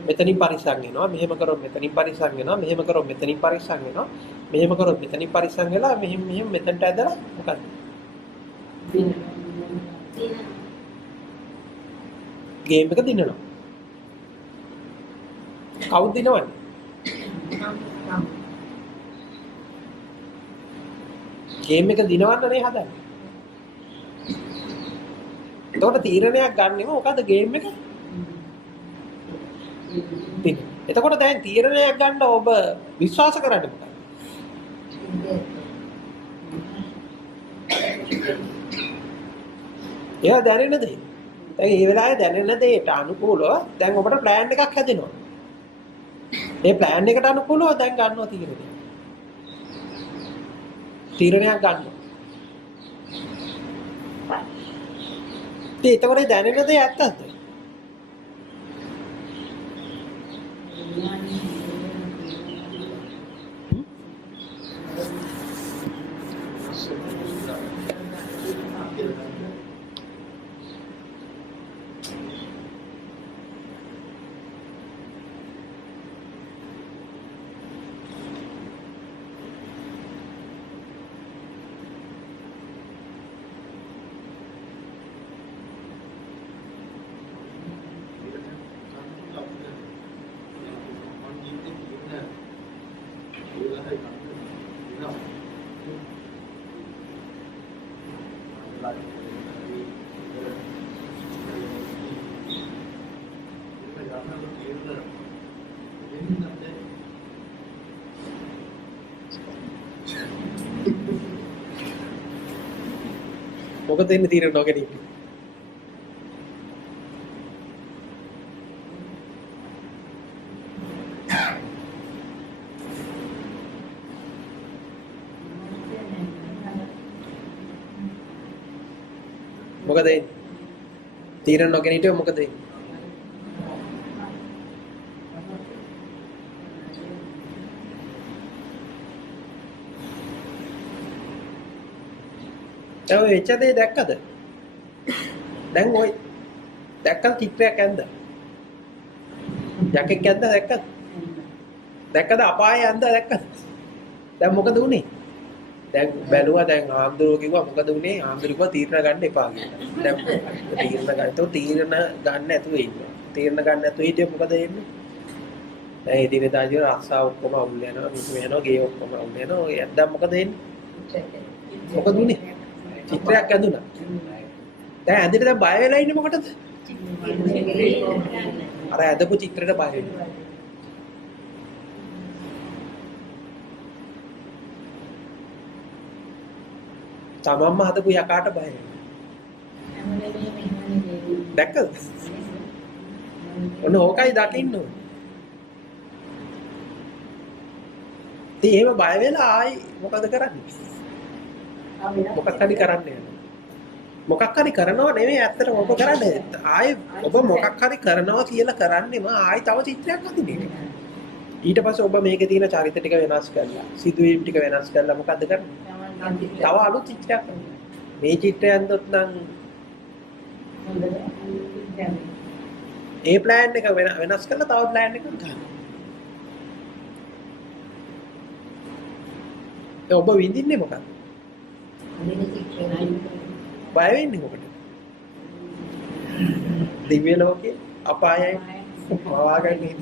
මෙතනින් පරිස්සම් වෙනවා. මෙහෙම කරොත් මෙතනින් පරිස්සම් වෙනවා. මෙහෙම කරොත් මෙතනින් පරිස්සම් වෙනවා. මෙහෙම කරොත් මෙතනින් පරිස්සම් වෙලා මෙහෙම මෙතනට ඇදලා මොකද? ගේම් එක දිනනවා. කවුද දිනවන්නේ? ගේම් එක දිනවන්නනේ හදන්නේ. එතකොට තීරණයක් ගන්නෙම මොකද්ද ගේම් එක? එතකොට දැන් තීරණයක් ගන්න ඔබ විශ්වාස කරන්නේ මොකක්ද? එයා දැනෙන දේ. දැන් මේ වෙලාවේ දැනෙන දේට අනුකූලව දැන් ඔබට ප්ලෑන් එකක් හැදෙනවා. මේ ප්ලෑන් එකට අනුකූලව දැන් ගන්නවා තීරණයක්. තීරණයක් ගන්නවා. එතකොට දැනෙන දේ ඇත්තද? මොකද එන්නේ තීරණ නොගැනීම? මොකද එන්නේ? තීරණ නොගෙන හිටියොත් මොකද එන්නේ? ඔය වෙච්ච දේ දැක්කද? දැන් ඔය දැක්කද චිත්‍රයක් ඇන්ද? යකෙක් ඇන්ද දැක්කද? දැක්කද අපායේ ඇන්ද දැක්කද? දැන් මොකද උනේ? දැන් බැලුවා දැන් ආම්දුරෝ කිව්වා මොකද උනේ? ආම්දුරෝ කිව්වා තීරණ ගන්න එපා කියලා. දැන් තීරණ ගන්නතෝ තීරණ ගන්න නැතුව ඉන්නවා. තීරණ ගන්න නැතුව හිටියොත් මොකද වෙන්නේ? දැන් එදිනෙදා ජීවිත රක්ෂා ඔක්කොම අවුල් වෙනවා. මිනිස්සු වෙනවා ගේ ඔක්කොම අවුල් වෙනවා. ඔය දැන් මොකද වෙන්නේ? මොකද උනේ? චිත්‍රයක් ඇඳුණා. දැන් ඇඳිට දැන් බය වෙලා ඉන්නේ මොකටද? අර ඇඳපු චිත්‍රෙට බය වෙනවා. තමන්ම හදපු යකාට බය වෙනවා. දැක්කද? ඔන්න ඕකයි දකින්න ඕනේ. ඉතින් එහෙම බය වෙලා ආයි මොකද කරන්නේ? මොකක් හරි කරන්න යනවා. මොකක් හරි කරනව නෙමෙයි ඇත්තටම ඔබ කරන්නේ. ආයේ ඔබ මොකක් හරි කරනවා කියලා කරන්නේම ආයි තව චිත්‍රයක් අඳින්නේ. ඊට පස්සේ ඔබ මේකේ තියෙන චරිත ටික වෙනස් කරලා, සිදුවීම් ටික වෙනස් කරලා මොකද්ද කරන්නේ? තව අලුත් චිත්‍රයක් අඳින්න. මේ චිත්‍රය අඳොත් නම් ඒ ප්ලෑන් එක වෙනස් කරලා තව ප්ලෑන් එකක් ගන්න. ඔබ විඳින්නේ මොකක්ද? බය වෙන්නේ මොකටද? දිව්‍ය ලෝකේ අපායයි පවාගන්නේ නේද?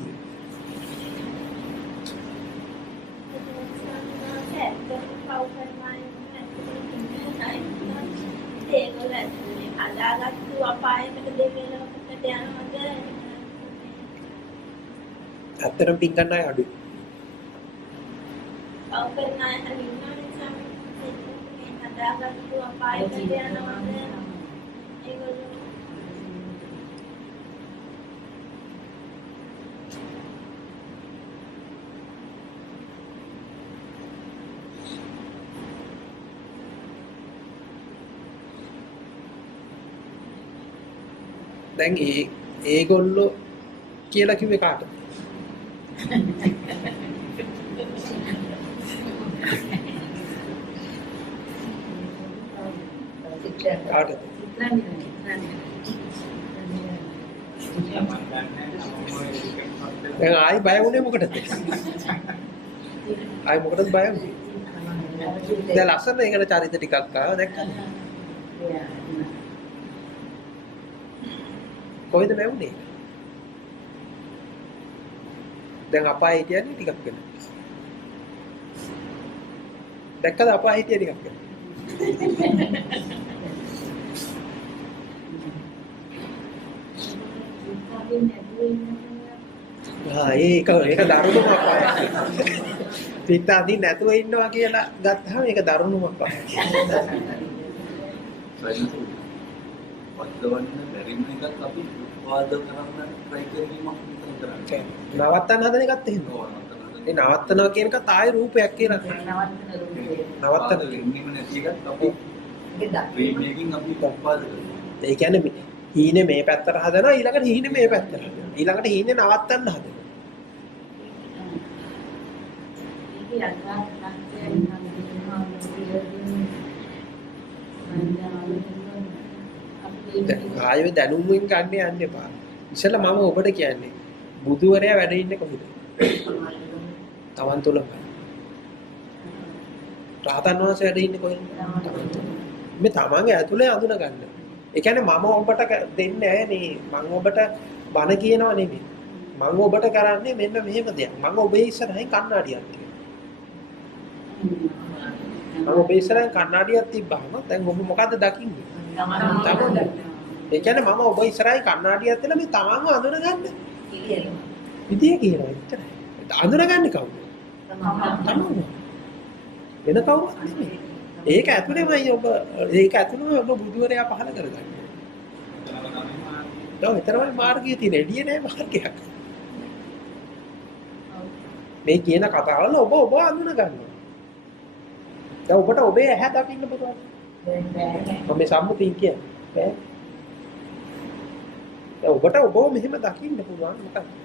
ඇත්තටම පින් ගන්න අය අඩුයි. දැන් ඒගොල්ලෝ කියලා කිව්වේ කාටද? කාටද? දැන් ආයි බය වුණේ මොකටද? ආයි මොකටද බය වුනේ? දැන් ලස්සන ඒකට චරිත ටිකක් ආවා දැක්කද? කොහෙද නැවුනේ? දැන් අපායේ කියන්නේ ටිකක් වෙනවා. දැක්කද අපා හිටිය ටිකක්. ඒක දරුණුම අපාය. පිට අදින් නැතුව ඉන්නවා කියලා ගත්තාම ඒක දරුණුම අපාය. වද්දවන්න බැරිම එකක් අපි උත්පාද කරන්න try කිරීමක් විතර කරන්නේ. නවත්තන්න හදන එකත් එහෙම. ඒ නවත්තනවා කියන එකත් ආයේ රූපයක් කියලා. නවත්තන වෙන්නේම නැති එකක් අපි රීමේකින් අපි උත්පාද කරනවා. ඒ කියන්නේ හීනේ මේ පැත්තට හදනවා ඊළඟට හීනේ මේ පැත්තට හදනවා. ඊළඟට හීනේ නවත්තන්න හදනවා. ආයෙ දැනුම්ෙන් ගන්න යන්න එපා. ඉතින්ලා මම ඔබට කියන්නේ බුදුවරයා වැඩ ඉන්නේ කොහෙද? තවන් තුලම. රාතන් වහන්සේ වැඩ ඉන්නේ කොහෙද? මේ තමන්ගේ ඇතුලේ අඳුන ගන්න. ඒ කියන්නේ මම ඔබට දෙන්නේ නැහැ නේ. මම ඔබට බණ කියනවා නෙමෙයි. මම ඔබට කරන්නේ මෙන්න මෙහෙම දෙයක්. මම ඔබේ ඉස්සරහින් කණ්ණාඩියක් තියෙනවා. මම ඔබේ ඉස්සරහින් කණ්ණාඩියක් තිබ්බහම දැන් ඔබ මොකද්ද දකින්නේ? ඒ කියන්නේ මම ඔබ ඉස්සරහින් කණ්ණාඩියක් තියලා මේ තමන්ව අඳුන ගන්න. විදිය කියනවා එච්චරයි. අඳුනගන්නේ කවුද? තමන්. වෙන කවුරුත් නෙමෙයි. ඒක ඇතුළේමයි ඔබ ඔබ බුදුවරයා පහල කරගන්නේ. දැන් විතරමයි මාර්ගය තියෙන. එළියේ නෑ මාර්ගයක්. මේ කියන කතාවල ඔබ අඳුන ගන්නවා. දැන් ඔබට ඔබේ ඇහැ දකින්න පුළුවන්. මම මේ සම්මුතිය කියන්නේ. ඔබට ඔබව මෙහෙම දකින්න පුළුවන්.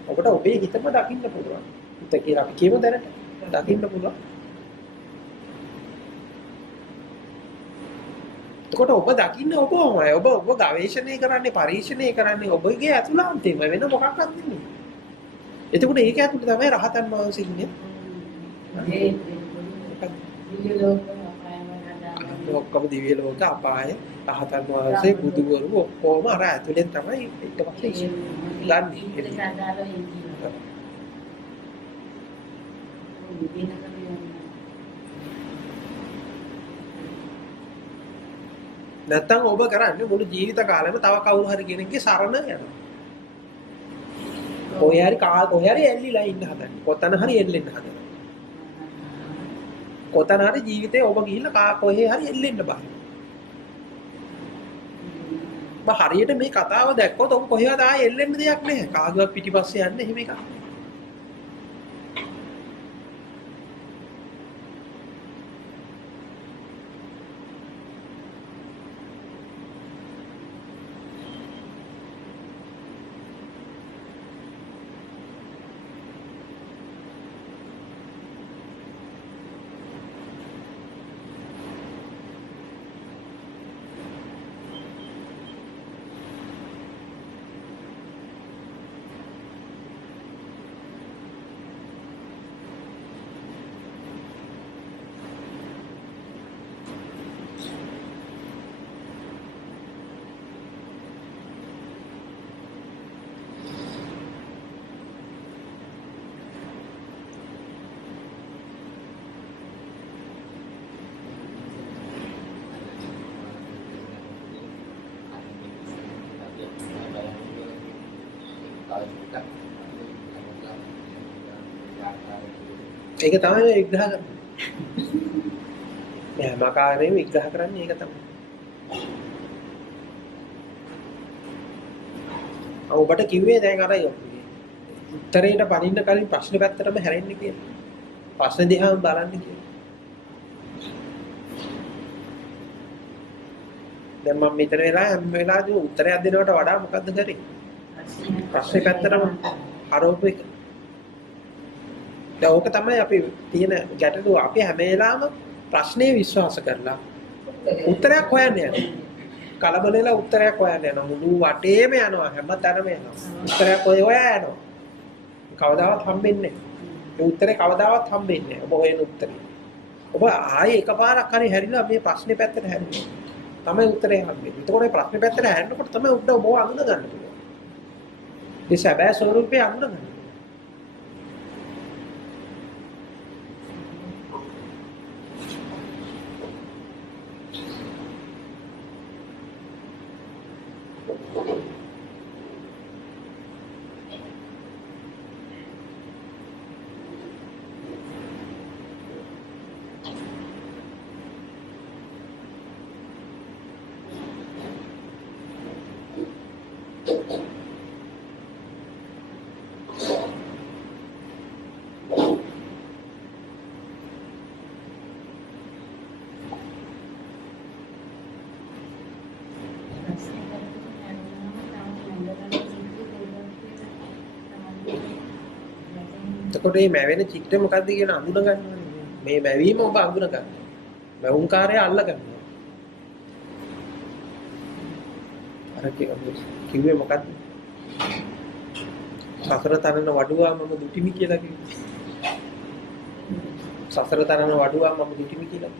ඔබට ඔබේ හිතම දකින්න පුළුවන්. හිත කියලා අපි කියමු දැනට. දකින්න පුළුවන්. එතකොට ඔබ දකින්නේ ඔබමයි. ඔබ ගවේෂණය කරන්නේ, පරීක්ෂණය කරන්නේ ඔබගේ අතුලාන්තේම වෙන මොකක්වත් නෙමෙයි. එතකොට ඒක ඇතුළේ තමයි රහතන් වහන්සේ ඉන්නේ. ඔක්කොම දිව්‍ය ලෝක අපාය රහතන් වහන්සේ බුදුවරු ඔක්කොම අර ඇතුලෙන් තමයි ඊට පස්සේ නැත්තම් ඔබ කරන්නේ මුළු ජීවිත කාලෙම තව කවුරු හරි කෙනෙක්ගේ සරණ යනවා. කොහේ හරි එල්ලිලා ඉන්න හදන්නේ. කොතන හරි එල්ලෙන්න හදනවා. කොතන හරි ජීවිතේ ඔබ ගිහිල්ලා කොහේ හරි එල්ලෙන්න බෑ. හරියට මේ කතාව දැක්කොත් ඔබ කොහෙවත් ආයෙ එල්ලෙන්න දෙයක් නැහැ. කාගේවත් පිටිපස්සේ යන්න එහෙම එකක්. ඒක තමයි විග්‍රහ කරන්නේ. මේ මකාරේ විග්‍රහ කරන්නේ ඒක තමයි. ඔබට කිව්වේ දැන් අර උත්තරේට පරින්න කලින් ප්‍රශ්න පැත්තටම හැරෙන්න කියලා. ප්‍රශ්න දිහාම බලන්න කියලා. දැන් මම මෙතන වෙලා හැම වෙලාවෙම උත්තරයක් දෙනවට වඩා මොකද්ද කරේ? ප්‍රශ්නේ පැත්තටම ආරෝප එක. දැන් ඕක තමයි අපි තියෙන ගැටලුව. අපි හැම වෙලාවෙම ප්‍රශ්නේ විශ්වාස කරලා උත්තරයක් හොයන්න යනවා. කලබල වෙලා උත්තරයක් හොයන්න යනවා. මුළු වටේම යනවා. හැම තැනම යනවා. උත්තරයක් හොයා යනවා. කවදාවත් හම්බෙන්නේ නැහැ. ඒ උත්තරේ කවදාවත් හම්බෙන්නේ නැහැ. ඔබ හොයන උත්තරේ. ඔබ ආයේ එකපාරක් හරි හැරිලා මේ ප්‍රශ්නේ පැත්තට හැරෙනවා. තමයි උත්තරේ හම්බෙන්නේ. එතකොට මේ ප්‍රශ්නේ පැත්තට හැරෙනකොට තමයි ඔබ අඳුන ගන්න පුළුවන්. මේ සැබෑ ස්වරූපය අඳුන ගන්න. එතකොට මේ මැවෙන චිත්‍රය මොකද්ද කියන අඳුන ගන්නවා. මේ මැවීම ඔබ අඳුන ගන්නවා. මැවුම්කාරය අල්ල ගන්නවා. අර කිව්වේ මොකද්ද? සසර තරන වඩුවා මම දුටිමි කියලා කිව්වේ. සසර තරන වඩුවා මම දුටිමි කියලා.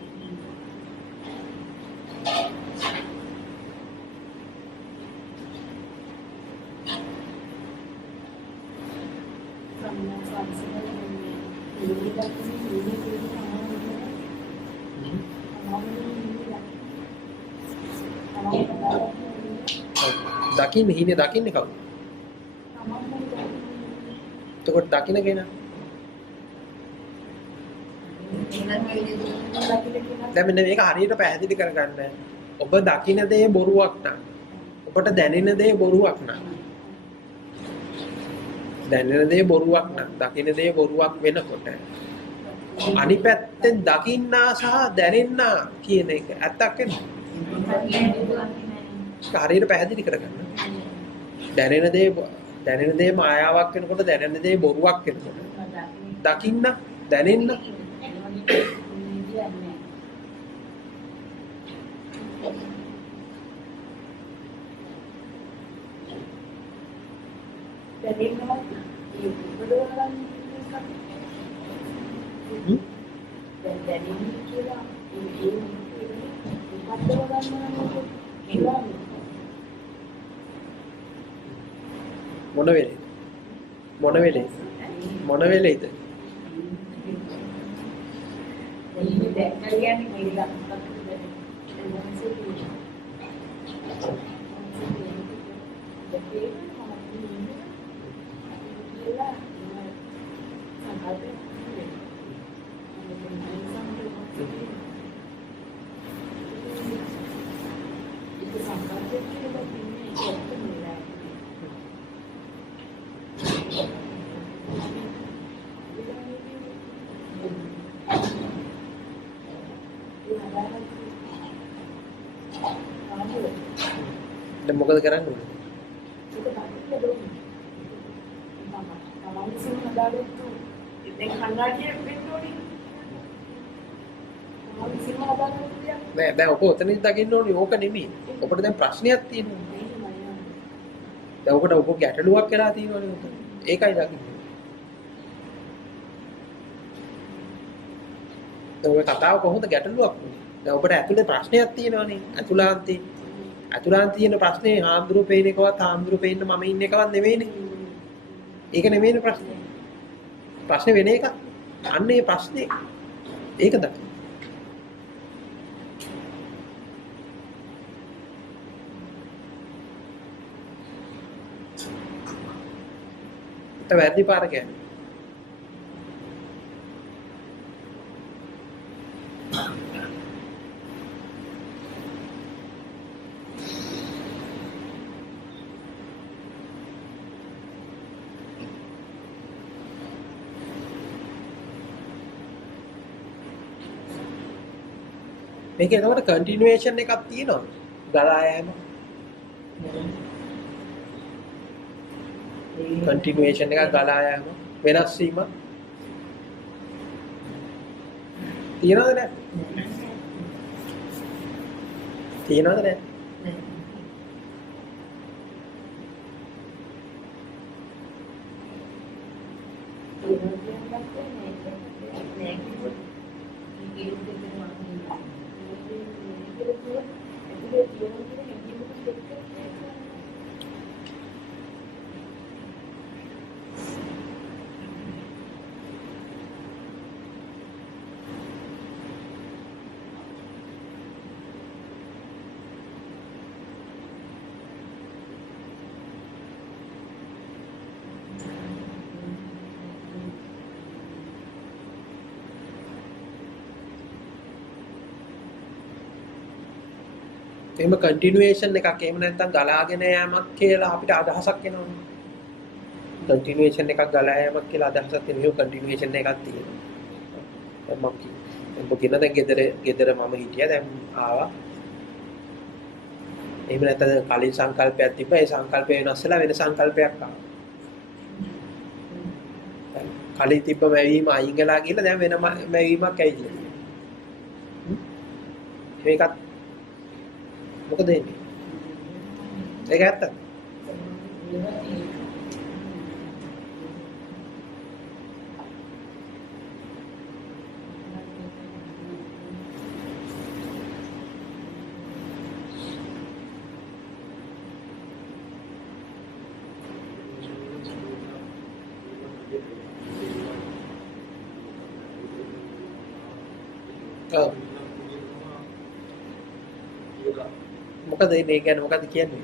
දකින්න හිනේ දකින්නේ කවුද? එතකොට දකින්න කෙනා. දැන් මෙන්න මේක හරියට පැහැදිලි කරගන්න. ඔබ දකින්න දේ බොරුවක් නම් ඔබට දැනෙන දේ බොරුවක් නම් දැනෙන දේ බොරුවක් නම් දකින්න දේ බොරුවක් වෙනකොට අනිත් පැත්තෙන් දකින්නා සහ දැනෙන්නා කියන එක ඇත්තක් නේ. හරියට පැහැදිලි කරගන්න. දැනෙන දේ මායාවක් වෙනකොට දැනෙන දේ බොරුවක් වෙනකොට දකින්න දැනෙන්න මොන වෙලේද දැන් මොකද කරන්න ඕනේ? නෑ දැන් ඔක ඔතනින් දකින්න ඕනේ ඕක නෙමෙයි. ඔකට දැන් ප්‍රශ්නයක් තියෙනවා. දැන් ඔකට ඔක ගැටලුවක් වෙලා තියෙනවනේ ඔක. ඒකයි දකින්නේ. දැන් ඔය කතාව කොහොමද ගැටලුවක් වුනේ? දැන් ඔබට ඇතුලේ ප්‍රශ්නයක් තියෙනවනේ. අතුලාන් තියෙන ප්‍රශ්නේ හාමුදුරුවෝ පේන එකවත් හාමුදුරුවෝ පේන්න මම ඉන්න එකවත් නෙවෙයිනේ. ඒක නෙවෙයිනේ ප්‍රශ්නේ. ප්‍රශ්නේ වෙන එකක්. අන්න ඒ ප්‍රශ්නේ ඒක දකින්න. වැරදි පාර කියන්නේ. මේක එතකොට කන්ටිනියුේෂන් එකක් තියෙනවා. ගලා යෑම. කන්ටිනියුේෂන් එකක් ගලා යෑම වෙනස් වීම තියනවද නැද්ද? තියනවද නැද්ද? එහෙම කන්ටිනියුේෂන් එකක් එහෙම නැත්නම් ගලාගෙන යෑමක් කියලා අපිට අදහසක් එනවනේ. කන්ටිනියුේෂන් එකක් ගලා යෑමක් කියලා අදහසක් එන කන්ටිනියුේෂන් එකක් තියෙනවා. දැන් මම කියන දැන් ගෙදර මම හිටියා දැන් ආවා. එහෙම නැත්නම් කලින් සංකල්පයක් තිබ්බා ඒ සංකල්පය වෙනස් වෙලා වෙන සංකල්පයක් ආවා. කලින් තිබ්බ මැවීම අයින් වෙලා ගිහලා දැන් වෙන මැවීමක් ඇවිල්ලා. මේකත් මොකද වෙන්නේ? ඒක ඇත්ත. මොකද මේ ගැන මොකද කියන්නේ?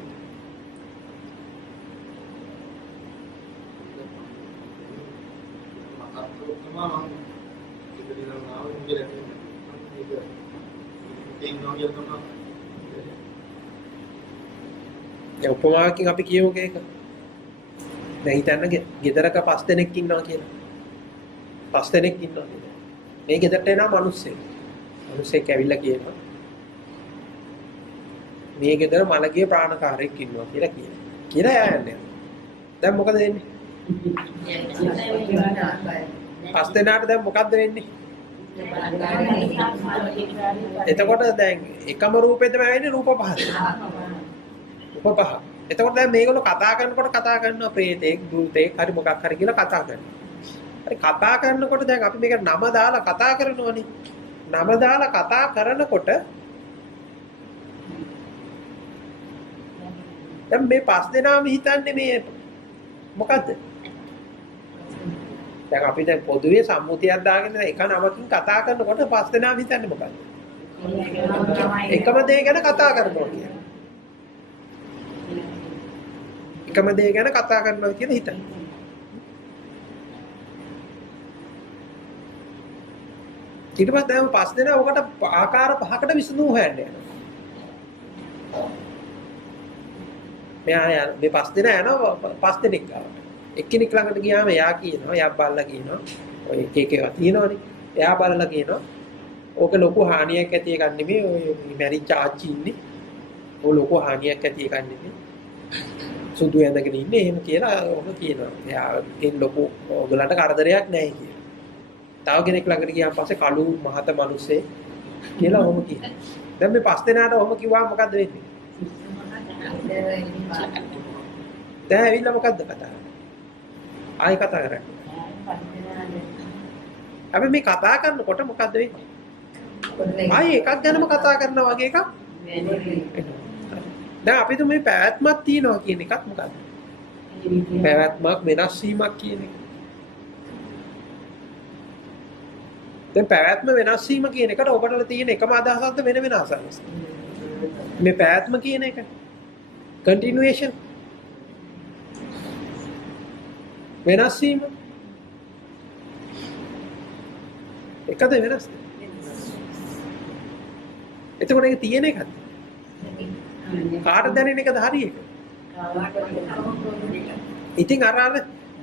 ඒ උපමාවකින් අපි කියමුකෝ ඒක. දැන් හිතන්න ගෙදරක 5 දෙනෙක් ඉන්නවා කියලා. 5 දෙනෙක් ඉන්නවා කියලා. මේ ගෙදරට එනවා මිනිස්සෙක්. මිනිස්සෙක් ඇවිල්ලා කියනවා මේ ගෙදර මලගේ ප්‍රාණකාරයෙක් ඉන්නවා කියලා කියනවා. කියලා යන්නේ. දැන් මොකද වෙන්නේ? 5 දෙනාට දැන් මොකද්ද වෙන්නේ? එතකොට දැන් එකම රූපෙදම වෙන්නේ රූප පහද? රූප පහ. එතකොට දැන් මේගොල්ලෝ කතා කරනවා ප්‍රේතෙක්, භූතෙක්, හරි මොකක් හරි කියලා කතා කරනවා. හරි කතා කරනකොට දැන් අපි මේකට නම දාලා කතා කරනවනේ. නම දාලා කතා කරනකොට දැන් මේ 5 දෙනාම හිතන්නේ මේ මොකද්ද? දැන් අපි දැන් පොදුවේ සම්මුතියක් දාගෙන එක නමකින් කතා කරනකොට 5 දෙනාම හිතන්නේ මොකද්ද? එකම දේ ගැන කතා කරනවා කියන්නේ. එකම දේ ගැන කතා කරනවා කියලා හිතන්නේ. ඊට පස්සේ දැන් 5 දෙනා ඔකට ආකාර 5කට විසඳුම් හොයන්න යනවා. මෙයා මේ 5 දෙනා යනවා 5 දෙනෙක් ගාවට. එක්කෙනෙක් ළඟට ගියාම එයා කියනවා, එයා බලලා කියනවා, ඔය එක ඒවා තියෙනවනේ. එයා බලලා කියනවා, ඕක ලොකු හානියක් ඇති එකක් නෙමෙයි. ඔය මැරිච්ච ආච්චි ඉන්නේ. ඔය ලොකු හානියක් ඇති එකක් නෙමෙයි. සුදු ඇඳගෙන ඉන්නේ එහෙම කියලා ඔක කියනවා. එයාගෙන් ලොකු ඔයගලන්ට කරදරයක් නැහැ කියලා. තව කෙනෙක් ළඟට ගියාම පස්සේ කළු මහත මිනිස්සේ කියලා ඔහොම කියනවා. දැන් මේ 5 දෙනාට ඔහොම කිව්වම මොකද්ද වෙන්නේ? දැන් ඇවිල්ලා මොකද්ද කතා කරන්නේ? ආයි කතා කරන්නේ. අපි මේ කතා කරනකොට මොකද්ද වෙන්නේ? ආයි එකක් ගැනම කතා කරනවා වගේ එකක්. දැන් අපි තුමේ පැවැත්මක් තියනවා කියන එකත් මොකද්ද? පැවැත්මක් වෙනස් වීමක් කියන එක. දැන් පැවැත්ම වෙනස් වීම කියන එකට ඔබටලා තියෙන එකම අදහසක්ද වෙන වෙන අදහසක්? මේ පැවැත්ම කියන එක continuation වෙනස් වීම එකද වෙනස්? එතකොට ඒක තියෙන එකද? කාට දැනෙන එකද හරි එක? ඉතින් අර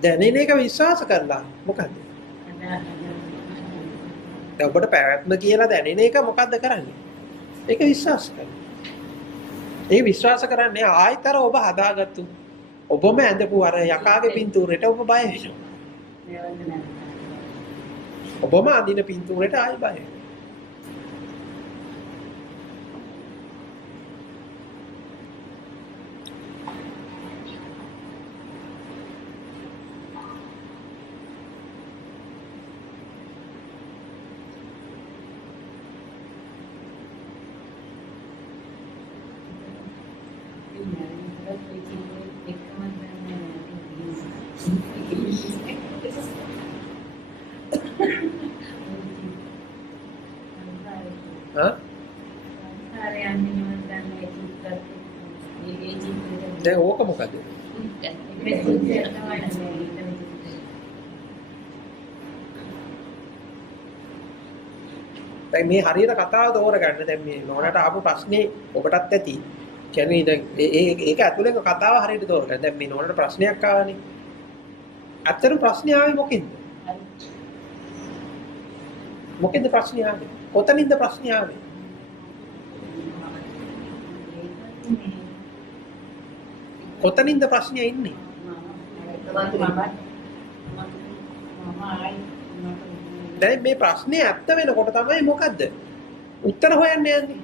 දැනෙන එක විශ්වාස කරලා මොකද්ද? දැන් ඔබට පැවැත්ම කියලා දැනෙන එක මොකද්ද කරන්නේ? ඒක විශ්වාස කරනවා. ඒ විශ්වාස කරන්නේ ආයතර ඔබ හදාගත්තු ඔබම ඇඳපු අර යකාගේ පින්තූරයට ඔබ බය වෙනවා. ඔබම අඳින පින්තූරයට ආයි බය වෙනවා. දැන් ඕක මොකද? දැන් මේ හරියට කතාව තෝරගන්න. දැන් මේ නෝනට ආපු ප්‍රශ්නේ ඔබටත් ඇති. කියන්නේ දැන් ඒක ඇතුලේ කතාව හරියට තෝරගන්න. දැන් මේ නෝනට ප්‍රශ්නයක් ආවනේ. ඇත්තටම ප්‍රශ්නේ ආවේ මොකෙන්ද? මොකෙන්ද ප්‍රශ්නේ ආවේ? කොතනින්ද ප්‍රශ්නේ ආවේ? කොතනින්ද ප්‍රශ්නේ ඉන්නේ? දැන් මේ ප්‍රශ්නේ ඇත්ත වෙනකොට තමයි මොකද්ද? උත්තර හොයන්න යන්නේ.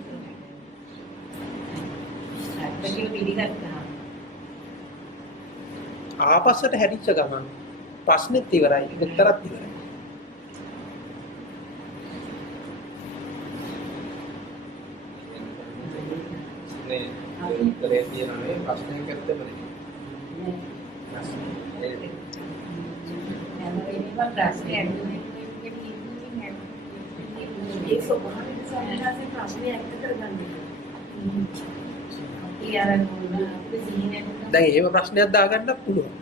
ආපස්සට හැරිච්ච ගමන් ප්‍රශ්නෙත් ඉවරයි, උත්තරත් ඉවරයි. මේ උත්තරේ තියෙනනේ ප්‍රශ්නයක් ඇත්තම නෙමෙයි. ඒක ස්වභාවික සම්මාසයේ ප්‍රශ්නේ ඇත්ත කරගන්න. දැන් එහෙම ප්‍රශ්නයක් දාගන්නත් පුළුවන්.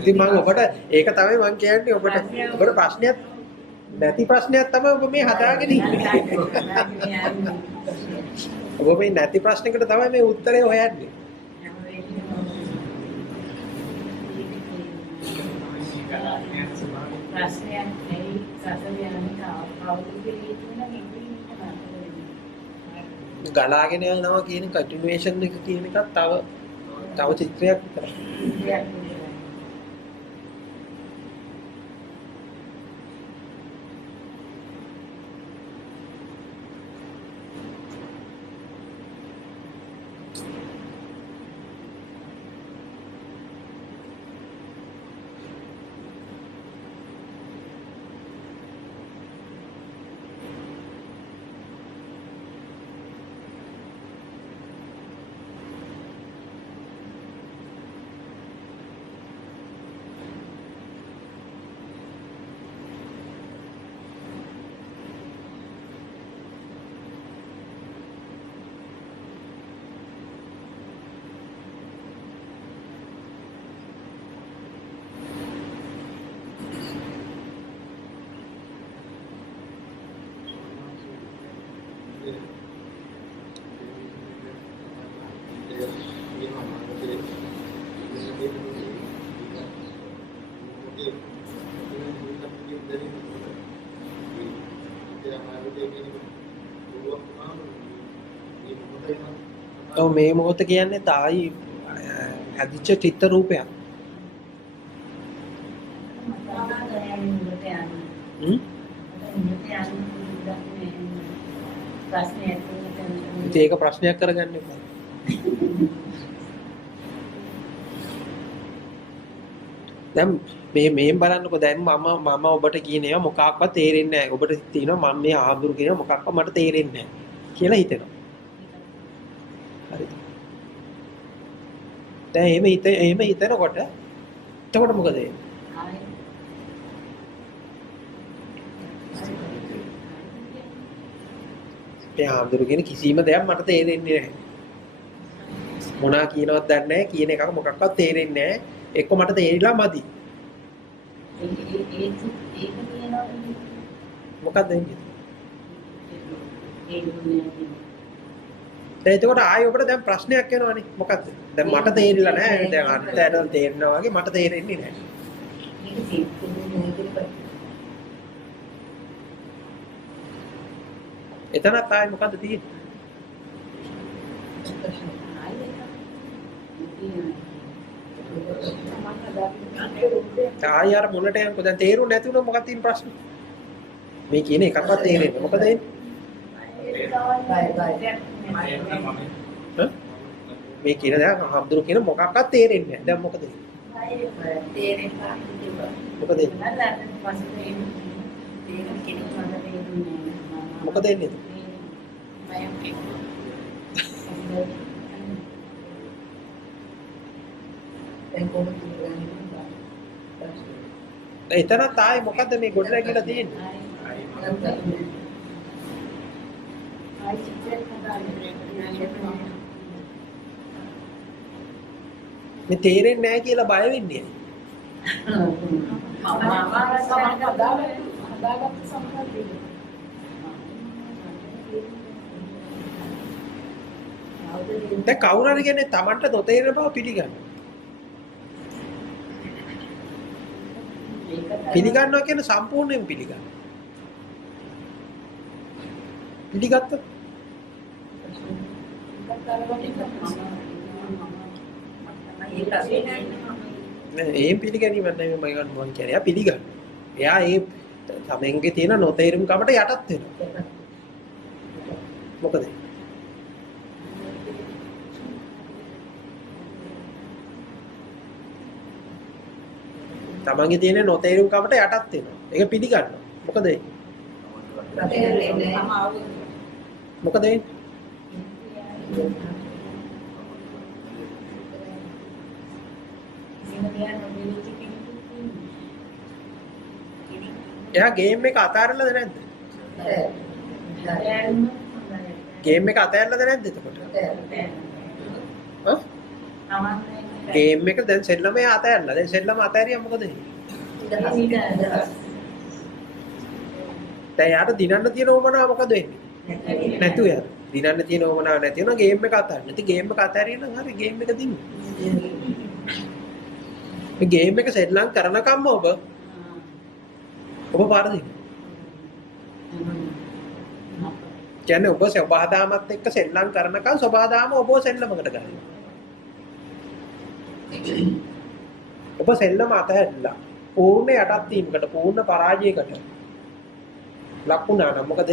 ඉතින් මම ඔබට ඒක තමයි මම කියන්නේ ඔබට ප්‍රශ්නයක් නැති ප්‍රශ්නයක් තමයි ඔබ මේ හදාගෙන ඉන්නේ. ඔබ මේ නැති ප්‍රශ්නයකට තමයි මේ උත්තරය හොයන්නේ. ගලාගෙන යනවා කියන කන්ටිනියුේෂන් එක කියන එකත් තව චිත්‍රයක් විතරයි. ඔව් මේ මොහොත කියන්නේ තායි හැදිච්ච චිත්ත රූපයක්. ඒක ප්‍රශ්නයක් කරගන්න එපා. දැන් මේ බලන්නකෝ දැන් මම ඔබට කියන ඒවා මොකක්වත් තේරෙන්නේ නැහැ. ඔබට තියෙනවා මම මේ ආහඳුරු කියන මොකක්වත් මට තේරෙන්නේ නැහැ කියලා හිතෙනවා. හරිද? දැන් එහෙම හිතනකොට එතකොට මොකද වෙන්නේ? මේ ආහඳුරු කියන කිසිම දෙයක් මට තේරෙන්නේ නැහැ. මොනවා කියනවත් දන්නේ නැහැ. කියන එකක් මොකක්වත් තේරෙන්නේ නැහැ. එක්ක මට තේරිලා මදි. මොකක්ද එන්නේ? එතකොට ආයෙ ඔබට දැන් ප්‍රශ්නයක් එනවනේ. මොකක්ද? දැන් මට තේරිලා නැහැ. දැන් අර්ථයට තේරෙනවා වගේ මට තේරෙන්නේ නැහැ. එතනත් ආයෙ මොකද්ද තියෙන්නේ? ආයෙ අර මොනට යනකො දැන් තේරුනේ නැති වුණොත් මොකක්ද තියෙන ප්‍රශ්නේ? මේ කියන එකක්වත් තේරෙන්නේ. මොකද එන්නේ? මේ කියන දේ හම්දුරු කියන මොකක්වත් තේරෙන්නේ නැහැ. දැන් මොකද වෙන්නේ? මොකද මොකද වෙන්නේ? එතන තායි මොකද්ද මේ ගොඩ නැගිලා තියෙන්නේ? මේ තේරෙන්නේ නැහැ කියලා බය වෙන්නේ. දැන් කවුරු හරි කියන්නේ Tamanට නොතේරෙන බව පිළිගන්න. පිළිගන්නවා කියන්නේ සම්පූර්ණයෙන් පිළිගන්න. පිළිගත්තොත් නෑ ඒ පිළිගැනීම නෙමෙයි මම කියන්නේ. එයා පිළිගන්න. එයා ඒ තමෙන්ගේ තියෙන නොතේරුම් කමට යටත් වෙනවා. මොකද? තමන්ගේ තියෙන නොතේරුම් කමට යටත් වෙනවා. ඒක පිළිගන්නවා. මොකද? මොකද? එයා ගේම් එක අතාරලාද නැද්ද? ගේම් එක අතාරලාද නැද්ද එතකොට? ගේම් එක දැන් සෙල්ලම එයා අතාරලා. දැන් සෙල්ලම අතාරියා මොකද වෙන්නේ? දැන් යාට දිනන්න තියෙන ඕමනාව මොකද වෙන්නේ? නැතු යා. දිනන්න තියෙන ඕමනාව නැති වෙනවා ගේම් එක අතාරින්න. ඉතින් ගේම් එක අතාරින්න නම් හරි ගේම් එක දින්න. මේ ගේම් එක සෙල්ලම් කරනකම්ම ඔබ පාරදී. කියන්නේ ඔබ සබහාදාමත් එක්ක සෙල්ලම් කරනකම් සබහාදාම ඔබ සෙල්ලමකට ගන්නවා. ඔබ සෙල්ලම අතහැරලා පූර්ණ යටත් වීමකට පූර්ණ පරාජයකට ලකුණා නම් මොකද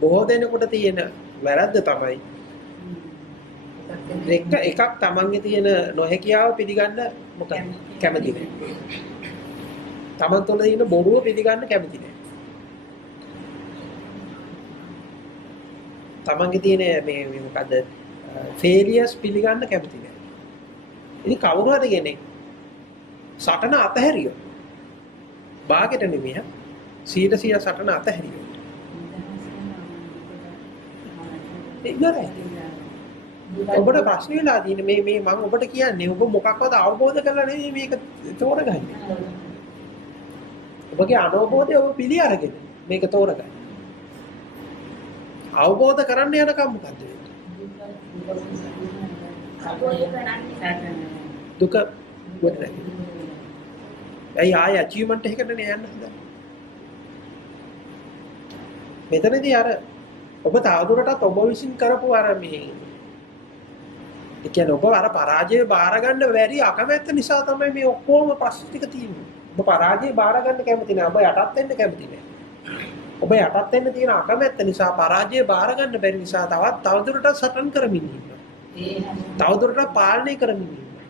බොහෝ දෙනෙකුට තියෙන වැරද්ද තමයි එකක් තමන්ගේ තියෙන නොහැකියාව පිළිගන්න මොකද කැමති නැහැ. තමන් තුළ තියෙන බොරුව පිළිගන්න කැමති නැහැ. තමන්ගේ තියෙන මේ මොකද ෆේලියර්ස් පිළිගන්න කැමති නැහැ. ඉතින් කවුරු හරි කෙනෙක් සටන අතහැරියෝ බාගෙට නෙමෙයි 100% සටන අතහැරියෝ ඉන්නරයි. ඔබට ප්‍රශ්න වෙලා තියෙන මේ මම ඔබට කියන්නේ ඔබ මොකක්වත් අවබෝධ කරලා නෙමෙයි මේක තෝරගන්නේ. ඔබගේ අනවබෝධය ඔබ පිළි අරගෙන මේක තෝරගන්න. අවබෝධ කරන්න යනකම් මොකද්ද වෙන්නේ? දුක වුණා. ඇයි ආය අචීව්මන්ට් එකකට නේ යන්න හදන්නේ? මෙතනදී අර ඔබ තවදුරටත් ඔබ විසින් කරපු අර මේ ඒ කියන්නේ ඔබ අර පරාජය බාර ගන්න බැරි අකමැත්ත නිසා තමයි මේ ඔක්කොම ප්‍රශ්න ටික තියෙන්නේ. ඔබ පරාජය බාර ගන්න කැමති නැහැ. ඔබ යටත් වෙන්න කැමති නැහැ. ඔබ යටත් වෙන්න තියෙන අකමැත්ත නිසා පරාජය බාර ගන්න බැරි නිසා තවදුරටත් සටන් කරමින් ඉන්නවා. තවදුරටත් පාලනය කරමින් ඉන්නවා.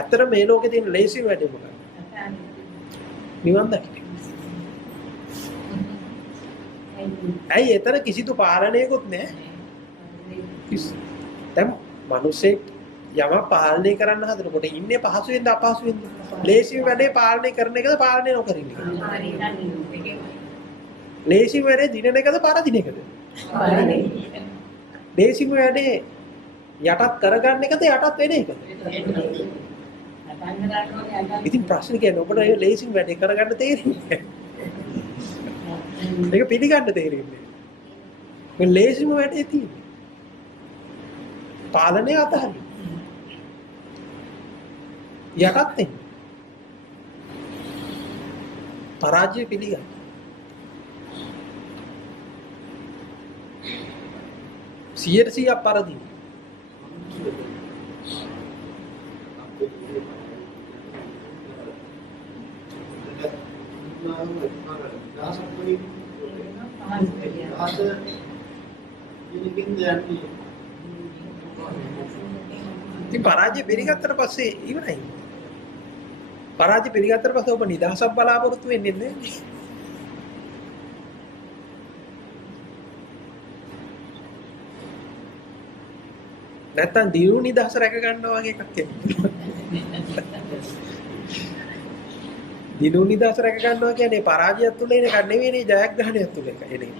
අතර මේ ලෝකේ තියෙන ලේසි වැඩේ මොකක්ද? නිවන් දකින්න. ඇයි එතන කිසිදු පාලනයකුත් නැහැ. දැන් මිනිස්සෙක් යම පාලනය කරන්න හදනකොට ඉන්නේ පහසුවෙන්ද අපහසුවෙන්ද? ලේසිම වැඩේ පාලනය කරන එකද පාලනය නොකර ඉන්න එකද? ලේසිම වැඩේ දිනන එකද පරදින එකද? ලේසිම වැඩේ යටත් කරගන්න එකද යටත් වෙන එකද? ඉතින් ප්‍රශ්නේ කියන්නේ ඔබට ලේසිම වැඩේ කරගන්න තේරෙන්නේ නැහැ. ඒක පිළිගන්න තේරෙන්නේ. මේ ලේසිම වැඩේ තියෙන්නේ. පාලනය අතහරින්න. යටත් වෙන්න. පරාජය පිළිගන්න. සියයට පරදින්න. ඉතින් පරාජය පිළිගත්තට පස්සේ ඉවරයි. පරාජය පිළිගත්තට පස්සේ ඔබ නිදහසක් බලාපොරොත්තු වෙන්නේ නැහැ. නැත්තම් දියුණු නිදහස රැක ගන්නවා වගේ එකක් එන්නේ. දිනු නිදහස රැක ගන්නවා කියන්නේ පරාජයත් තුළ එන එකක් නෙවෙයිනේ ජයග්‍රහණයත් තුළ එන එක.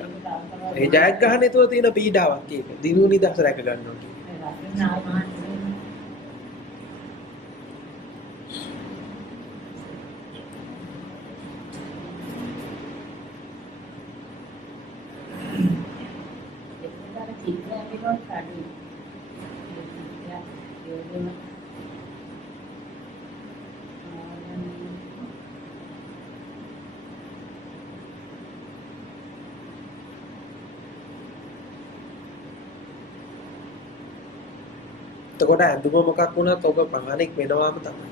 ඒ ජයග්‍රහණය තුළ තියෙන පීඩාවක් ඒක. දිනු නිදහස රැක ගන්නවා කියන්නේ. එතකොට ඇඳුම මොකක් වුණත් ඔබ මහණෙක් වෙනවාම තමයි.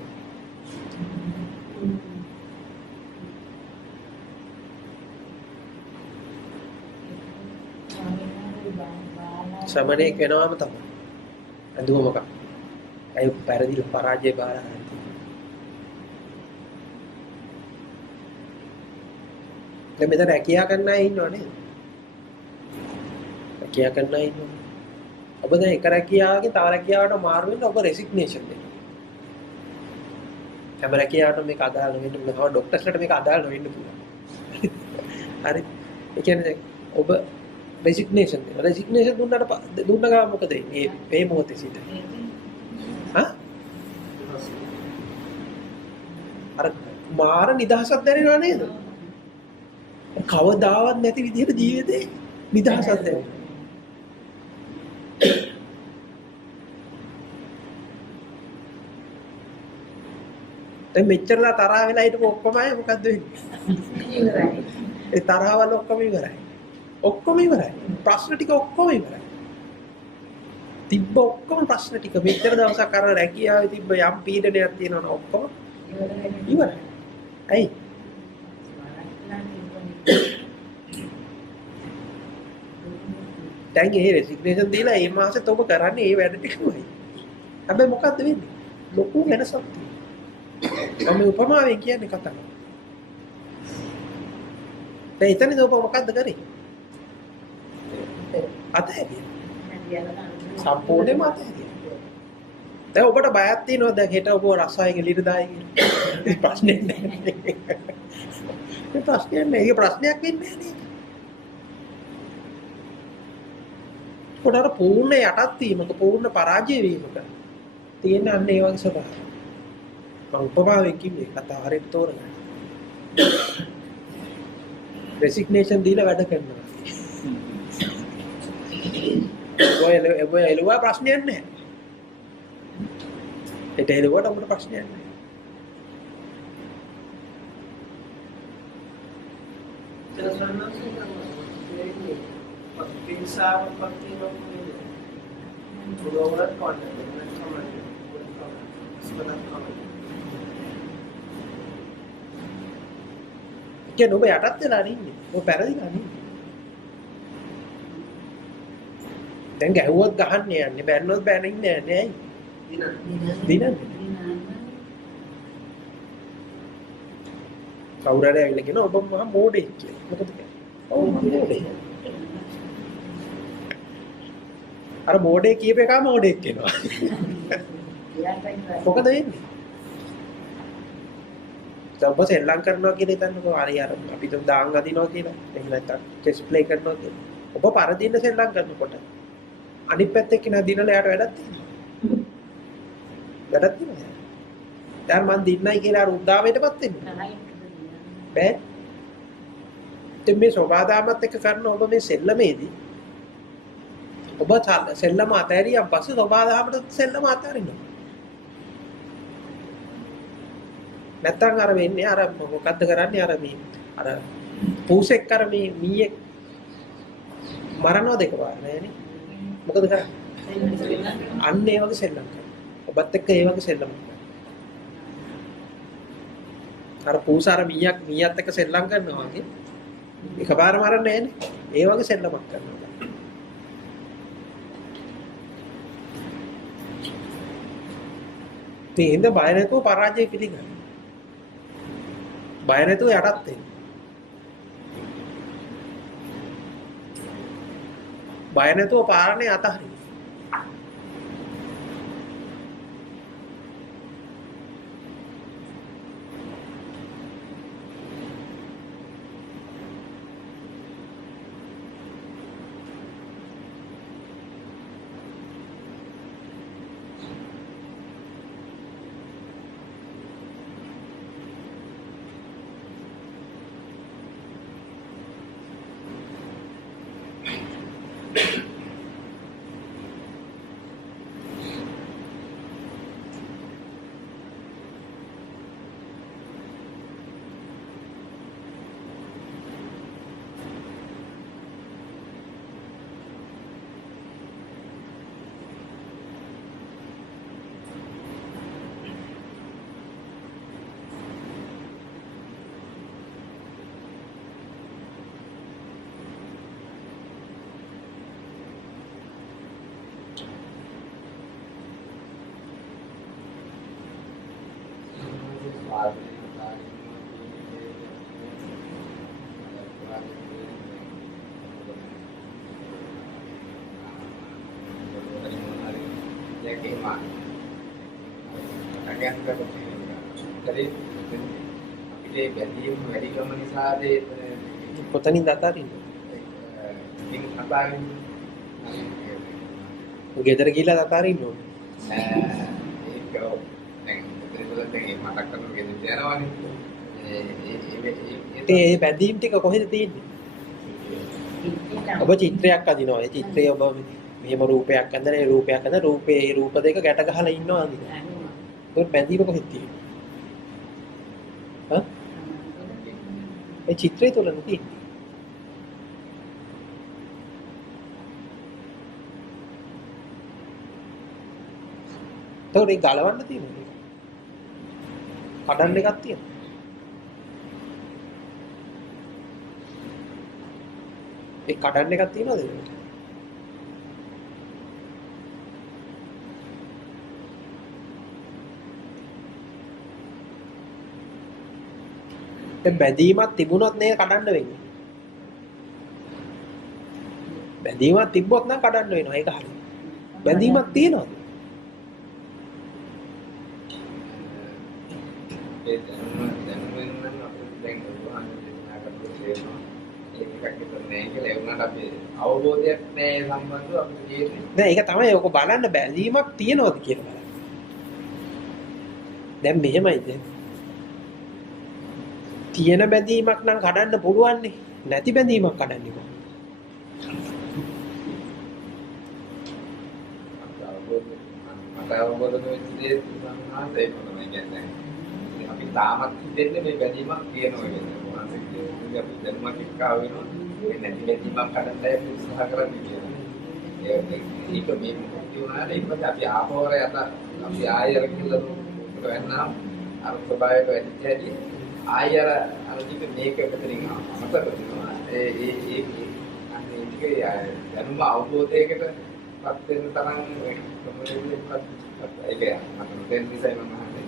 ශ්‍රමණේක් වෙනවාම තමයි. ඇඳුම මොකක්? අය පෙරදිල පරාජය බාර ගන්න. දැන් මෙතන රැකියා කරන්න අය ඉන්නවනේ. රැකියා කරන්න අය ඉන්නවා. ඔබ දැන් එක රැකියාවකින් තව රැකියාවකට මාරු වෙන්න ඔබ රෙසිග්නේෂන් දෙනවා. හැම රැකියාවටම මේක අදාළ වෙන්න පුළුවන්. තව ડોක්ටර්ස්ලට මේක අදාළ වෙන්න පුළුවන්. හරි. ඒ කියන්නේ ඔබ රෙසිග්නේෂන් දෙනවා. රෙසිග්නේෂන් දුන්න ගමන් මොකද වෙන්නේ? මේ මොහොතේ සිට. හා? අර මාර නිදහසක් දැනෙනව නේද? කවදාවත් නැති විදිහට ජීවිතේ නිදහසක් දැනෙනවා. දැන් මෙච්චරලා තරහ වෙලා හිටපු ඔක්කොම අය මොකද්ද වෙන්නේ? ඉවරයි. ඒ තරහවල ඔක්කොම ඉවරයි. ඔක්කොම ඉවරයි. ප්‍රශ්න ටික ඔක්කොම ඉවරයි. තිබ්බ ඔක්කොම ප්‍රශ්න ටික මෙච්චර දවසක් අර රැකියාවේ තිබ්බ යම් පීඩනයක් තියෙනවනේ ඔක්කොම ඉවරයි. ඇයි? දැන් ඒ රෙසිග්නේෂන් දීලා මේ මාසෙත් ඔබ කරන්නේ මේ වැඩ ටිකමයි. හැබැයි මොකද්ද වෙන්නේ? ලොකු වෙනසක් තියෙනවා. මම උපමාවෙන් කියන්නේ කතාව. දැන් එතනදී ඔබ මොකද්ද කරේ? අතහැරියා. සම්පූර්ණයෙන්ම අතහැරියා. දැන් ඔබට බයක් තියෙනවා දැන් හෙට ඔබ රසායනික ලිරදායි කියලා. ප්‍රශ්නේ නැහැ. ඒ ප්‍රශ්නේ නැහැ. ඒක ප්‍රශ්නයක් වෙන්නේ නැහැ. කොටර පූර්ණ යටත් වීමක පූර්ණ පරාජය වීමක තියෙන අන්න ඒ වගේ ස්වභාවය. මම උපමාවෙන් කිව්වේ කතාව හරියට තෝරගන්න. රෙසිග්නේෂන් දීලා වැඩ කරනවා. ඔය එළුවා ප්‍රශ්නයක් නැහැ. ඒට එළුවට අපිට ප්‍රශ්නයක් නැහැ. Pensava partindo pulau kon කියන්නේ ඔබ යටත් වෙලා ඉන්නේ. ඔබ පෙරදිලා ඉන්නේ. දැන් ගැහුවොත් ගහන්න යන්නේ. බැන්නොත් බැනින්නේ නැහැ නේ. දිනන්නේ. කවුරු හරි ඇවිල්ලා කියනවා ඔබ මහා මෝඩෙක් කියලා. මොකද කියන්නේ? ඔව් මම මෝඩෙක්. අර මෝඩේ කියප එක මෝඩෙක් වෙනවා. මොකද වෙන්නේ? ඔබ සෙල්ලම් කරනවා කියලා හිතන්නකෝ හරි අර අපි තුන් දාන් අදිනවා කියලා. එහෙම නැත්නම් චෙස් ප්ලේ කරනවා කියලා. ඔබ පරදින්න සෙල්ලම් කරනකොට අනිත් පැත්තේ කෙනා දිනලා යාට වැඩක් තියෙනවා. වැඩක් තියෙනවා. දැන් මං දින්නයි කියලා අර උද්දාමයටපත් වෙන්නේ. බෑ. මේ සෝබාදාමත් එක්ක කරන ඔබ මේ සෙල්ලමේදී ඔබ සෙල්ලම අතහැරියන් පස්සේ සෝබාදාමට සෙල්ලම අතහරිනවා. නැත්තම් අර වෙන්නේ අර මොකද්ද කරන්නේ අර මේ අර පූසෙක් කර මේ මීයක් මරනවා දෙක පාර නෑනේ. මොකද කරන්නේ? අන්න ඒ වගේ සෙල්ලම් කරනවා. ඔබත් එක්ක ඒ වගේ සෙල්ලම් කරනවා. අර පූස අර මීයත් එක්ක සෙල්ලම් කරනවා වගේ එකපාර මරන්නේ නෑනේ. ඒ වගේ සෙල්ලමක් කරනවා. තේින්ද බය නැතුව පරාජය පිළිගන්න. බය නැතුව යටත් වෙන්න. බය නැතුව පාරණේ අතහරින්න. කොතනින්ද අතාරින්නේ? ගෙදර ගිහලා අතාරින්න ඕනේ. ඒ බැඳීම් ටික කොහෙද තියෙන්නේ? ඔබ චිත්‍රයක් අදිනවා. ඒ චිත්‍රය ඔබ මෙහෙම රූපයක් අඳන ඒ රූපයක් අඳන රූපේ ඒ රූප දෙක ගැට ගහලා ඉන්නවා අදිනවා. ඒක බැඳීම කොහෙද තියෙන්නේ? හා? ඒ චිත්‍රය තුල නෙති. තෝ ඒක ගලවන්න තියෙනවා. කඩන්න එකක් තියෙනවා. ඒ කඩන්න එකක් තියෙනවද? දැන් බැඳීමක් තිබුණොත් නේ කඩන්න වෙන්නේ. බැඳීමක් තිබ්බොත් නම් කඩන්න වෙනවා. ඒක හරියි. බැඳීමක් තියෙනවද? අවබෝධයක් නැහැ සම්බන්ධව අපිට කියන්නේ. දැන් ඒක තමයි ඔක බලන්න බැඳීමක් තියෙනවද කියලා බලන්න. දැන් මෙහෙමයිද? තියෙන බැඳීමක් නම් කඩන්න පුළුවන් නේ. නැති බැඳීමක් කඩන්නේ කොහොමද? අවබෝධ වෙච්ච දේ සම්මානත ඒක තමයි කියන්නේ. අපි තාමත් දෙන්නේ මේ බැඳීමක් තියෙනවා කියන්නේ. මොනවද කියන්නේ? අපි දැනුමක් එක්කා වෙනවා. මේ නැති බැඳීමක් කඩන්නයි උත්සාහ කරන්නේ කියන්නේ. ඒක මේ මොකක්ද උනාට ඉතින් අපි ආපෝර යත අපි ආයෙර කියලා වෙන්නා අර ස්වභාවයට වැඩි ආයෙර අර ටික මේක මෙතනින් අමතක වෙනවා. ඒ දැනුම අවබෝධයකට පත් වෙන තරම් ඒක මම දැන් නිසා මම අහන්නේ.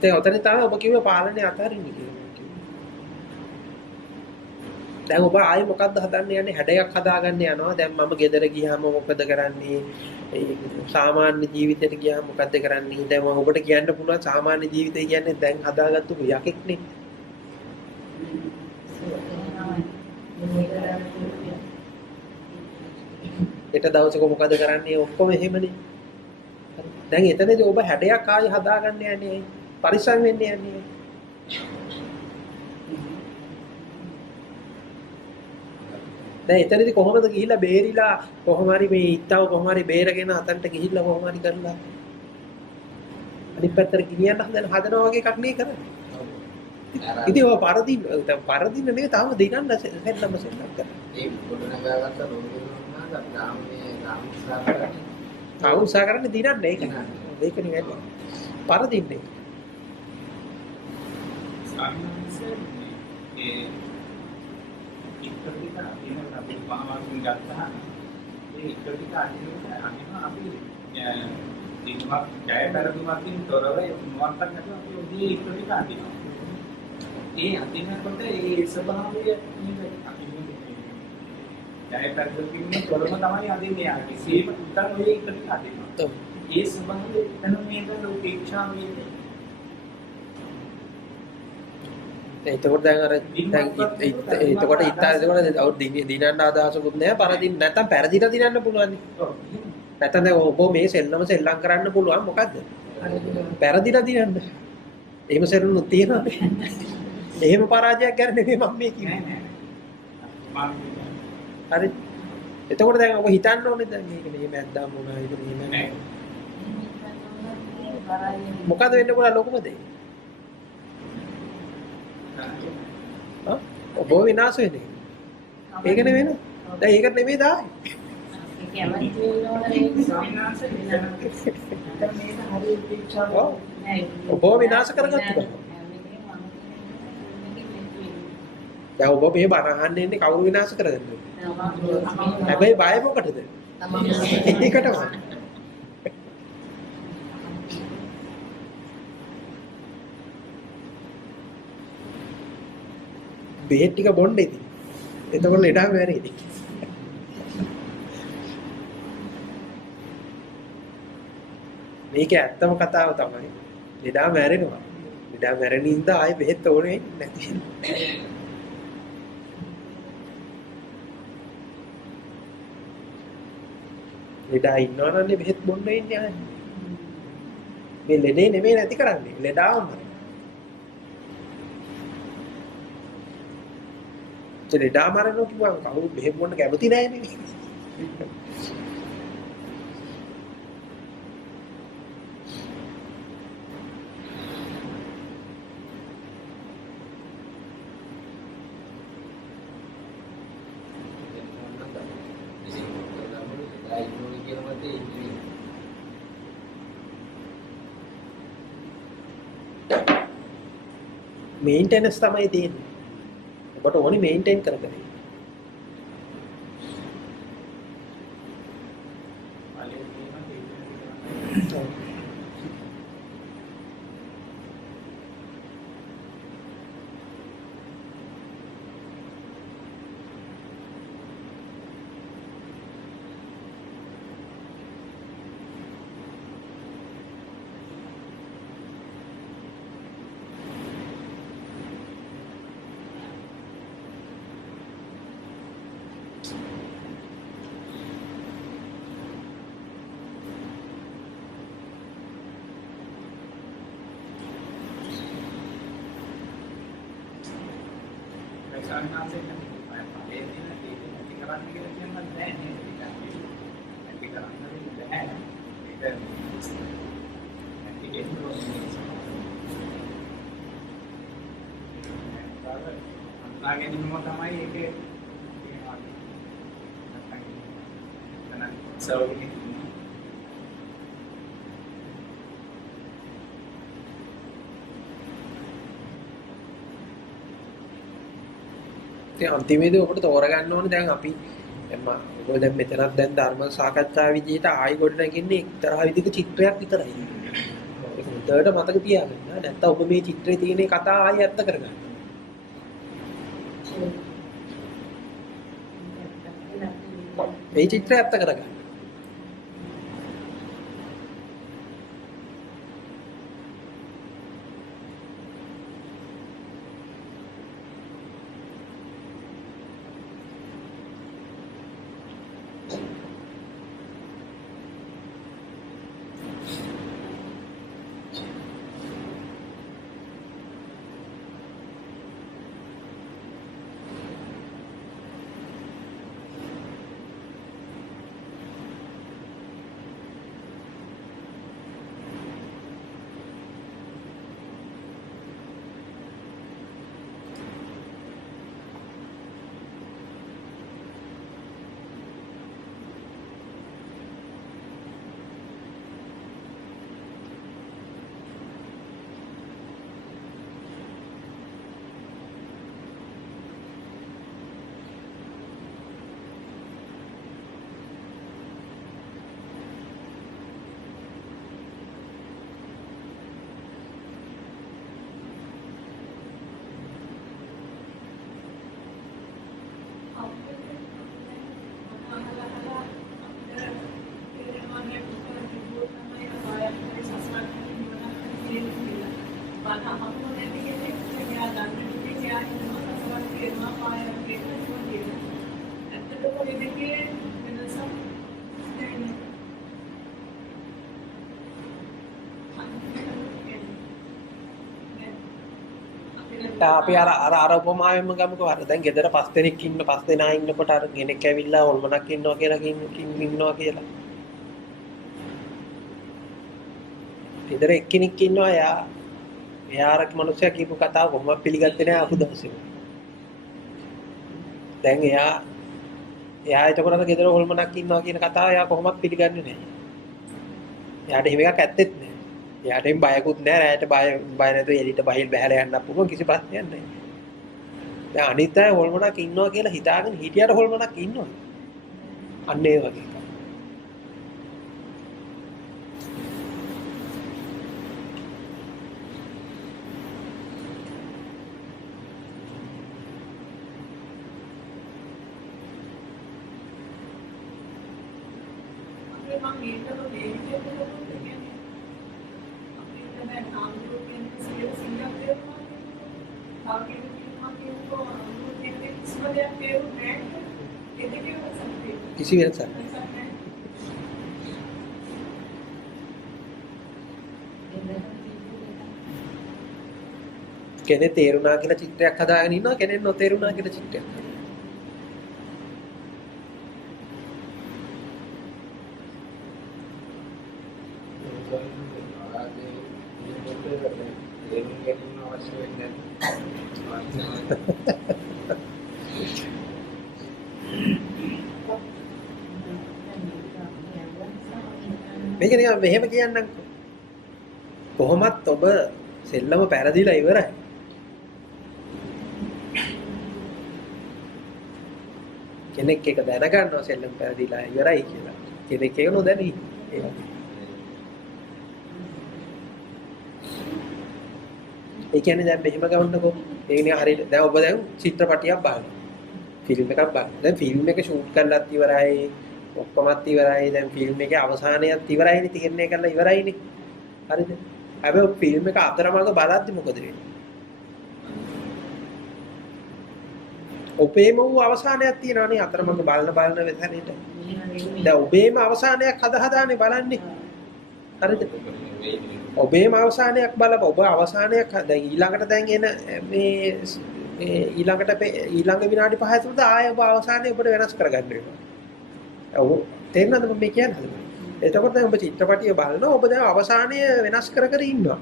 දැන් ඔතන තමයි ඔබ කිව්ව පාලනේ අතාරින්නේ කියලා. දැන් ඔබ ආයේ මොකද්ද හදන්න යන්නේ? හැඩයක් හදාගන්න යනවා. දැන් මම ගෙදර ගියාම මොකද කරන්නේ? ඒ සාමාන්‍ය ජීවිතයට ගියාම මොකද්ද කරන්නේ? දැන් මම ඔබට කියන්න පුළුවන් සාමාන්‍ය ජීවිතය කියන්නේ දැන් හදාගත්තු යකෙක්නේ. ඊට දවසක මොකද කරන්නේ? ඔක්කොම එහෙමනේ. දැන් එතනදී ඔබ හැඩයක් ආයේ හදාගන්න යන්නේ. පරිස්සම් වෙන්න යන්නේ. දැන් එතනදී කොහොමද ගිහිල්ලා බේරිලා කොහොම හරි මේ ඉත්තව කොහොම හරි බේරගෙන අතන්ට ගිහිල්ලා කොහොම හරි කරලා අනිත් පැත්තට ගෙනියන්න හදනවා වගේ එකක් නේ කරන්නේ. ඉතින් ඔය පරදින්න නේ තාම දිනන්න සෙල්ලම කරන්නේ. ඒ පොඩනගාගත්ත රෝගිනවා නම් තාම උත්සාහ කරන්නේ දිනන්න ඒක නේ. ඒකනේ වැඩි. පරදින්නේ. සාමාන්‍යයෙන් ඒ ඉක්කටික අදින අපි පහවකින් ගත්තා ඒ ඉක්කටික අදින අපි දිනවක් ජය පෙරදුමකින් තොරව මොනවත් නැතුව අපි ඔදී ඉක්කටික අදිනවා. ඒ අදිනකොට ඒ ස්වභාවය අපි ජය පෙරදුමකින් තොරව තමයි අදින්නේ ආ කිසිම උත්තර ඔය ඉක්කටික අදිනවා. ඒ ස්වභාවය එතන මේක උපේක්ෂා වෙන්නේ. එතකොට දැන් අර දැන් එතකොට ඉතින් දිනන්න අදහසකුත් නැහැ පරදින්න නැත්තම් පෙරදිලා දිනන්න පුළුවන් නේ. නැත්තම් දැන් ඔබ මේ සෙල්ලම කරන්න පුළුවන් මොකද්ද? පෙරදිලා දිනන්න. එහෙම සෙල්ලුණු තියෙනවනේ. එහෙම පරාජයක් ගැන නෙමෙයි මම මේ කියන්නේ. හරි. එතකොට දැන් ඔබ හිතන්න ඕනේ දැන් මේක මේ මැද්දා මොනවා ඒක මේ මොකද වෙන්න පුළුවන් ලොකුම දේ? ඔබ විනාශ වෙන්නේ. ඒක නෙවෙයි නේද? දැන් ඒක නෙමෙයි දායි. ඔබ විනාශ කරගත්තා. දැන් ඔබ මේ බණ අහන්න ඉන්නේ කවුරු විනාශ කරගන්නද? හැබැයි බය මොකටද? ඒකටම. බෙහෙත් ටික බොන්න ඉතින්. එතකොට ලෙඩා මැරෙයි. මේක ඇත්තම කතාව තමයි. ලෙඩා මැරෙනවා. ලෙඩා මැරෙන ඉඳලා ආයේ බෙහෙත් ඕනේ නැති. ලෙඩා ඉන්නවනම් බෙහෙත් බොන්න ඉන්නේ ආයේ. මේ ලෙඩේ නෙමෙයි නැති කරන්නේ. ලෙඩාවම. ලෙඩා මරනවා කිව්වම කවුරු බෙහෙත් බොන්න කැමති නැහැ නේ. මේන්ටෙනන්ස් තමයි තියෙන්නේ. ඔබට ඕනි මේන්ටේන් කරගන්න. අන්තිමේදී ඔබට තෝරගන්න ඕනේ දැන් අපි ඔබ දැන් මෙතනත් දැන් ධර්ම සාකච්ඡා විදිහට ආයි ගොඩ නැගින්නේ එක්තරා විදිහක චිත්‍රයක් විතරයි. ඒක හොඳට මතක තියාගන්න. නැත්නම් ඔබ මේ චිත්‍රයේ තියෙන කතාව ආයි ඇත්ත කරගන්න. මේ චිත්‍රය ඇත්ත කරගන්න. අපි අර උපමාවෙම ගමුකෝ අර දැන් ගෙදර 5 දෙනෙක් ඉන්න 5 දෙනා ඉන්නකොට අර කෙනෙක් ඇවිල්ලා හොල්මනක් ඉන්නවා කියලා ඉන්නවා කියලා. ගෙදර එක්කෙනෙක් ඉන්නවා එයා අර මිනිස්සයා කියපු කතාව කොහොමද පිළිගත්තේ නැහැ ආපු දවසේ. දැන් එයා එතකොට අර ගෙදර හොල්මනක් ඉන්නවා කියන කතාව එයා කොහොමද පිළිගන්නේ නැහැ. එයාට එහෙම එකක් ඇත්තෙත් නැහැ. එයාට එම් බයකුත් නැහැ. රැයට බය නැතුව එළියට බහිල් බහැලා යන්න පුළුවන් කිසි ප්‍රශ්නයක් නැහැ. දැන් අනිත් අය හොල්මනක් ඉන්නවා කියලා හිතාගෙන හිටියට හොල්මනක් ඉන්නවා. අන්න ඒ වගේ. කිසි වෙනසක් කෙනෙක් තේරුණා කියලා චිත්‍රයක් හදාගෙන ඉන්නවා කෙනෙක් නොතේරුණා කියලා චිත්‍රයක්. මේක නිකන් මෙහෙම කියන්නම් කොහොමත් ඔබ සෙල්ලම පැරදිලා ඉවරයි. කෙනෙක් එක දැනගන්නවා සෙල්ලම පැරදිලා ඉවරයි කියලා. කෙනෙක් ඒක නොදැනී. ඒ කියන්නේ දැන් මෙහෙම ගවන්නකෝ. ඒ කියන්නේ හරියට දැන් ඔබ දැන් චිත්‍රපටියක් බලනවා. ෆිල්ම් එකක් බලනවා. දැන් ෆිල්ම් එක ෂූට් කරලාත් ඉවරයි. ඔක්කොමත් ඉවරයි. දැන් ෆිල්ම් එකේ අවසානයත් ඉවරයිනේ. තීරණය කරලා ඉවරයිනේ. හරිද? හැබැයි ෆිල්ම් එක අතරමඟ බලද්දි මොකද වෙන්නේ? ඔබේම වූ අවසානයක් තියෙනවානේ අතරමඟ බලන වෙතනට. දැන් ඔබේම අවසානයක් හදානේ බලන්නේ. හරිද? ඔබේම අවසානයක් බලපුවා. ඔබ අවසානයක් දැන් ඊළඟට දැන් එන මේ ඊළඟ විනාඩි 5 ඇතුළත ආය ඔබ අවසානයේ ඔබට වෙනස් කරගන්න වෙනවා. ඔව් තේරෙනවද මම කියන්නේ? එතකොට දැන් ඔබ චිත්‍රපටිය බලනවා ඔබ දැන් අවසානය වෙනස් කර ඉන්නවා.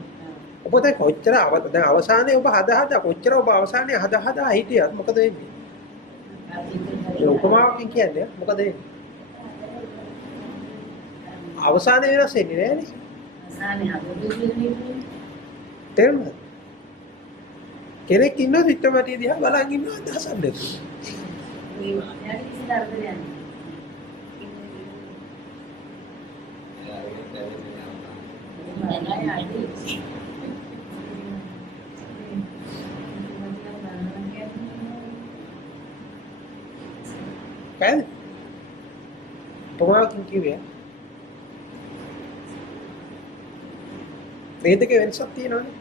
ඔබ දැන් කොච්චර දැන් අවසානයේ ඔබ හදා කොච්චර ඔබ අවසානයේ හදා හිටියත් මොකද වෙන්නේ? උපමාවකින් කියන්නේ මොකද වෙන්නේ? අවසානයේ වෙනස් වෙන්නේ නෑනේ. තේරුණාද? කෙනෙක් ඉන්න චිත්‍රපටිය දිහා බලන් ඉන්නවා අදහසක් නැතුව. kan? Pemahaman කිව්වේ මේ දෙකේ වෙනසක් තියෙනවනේ.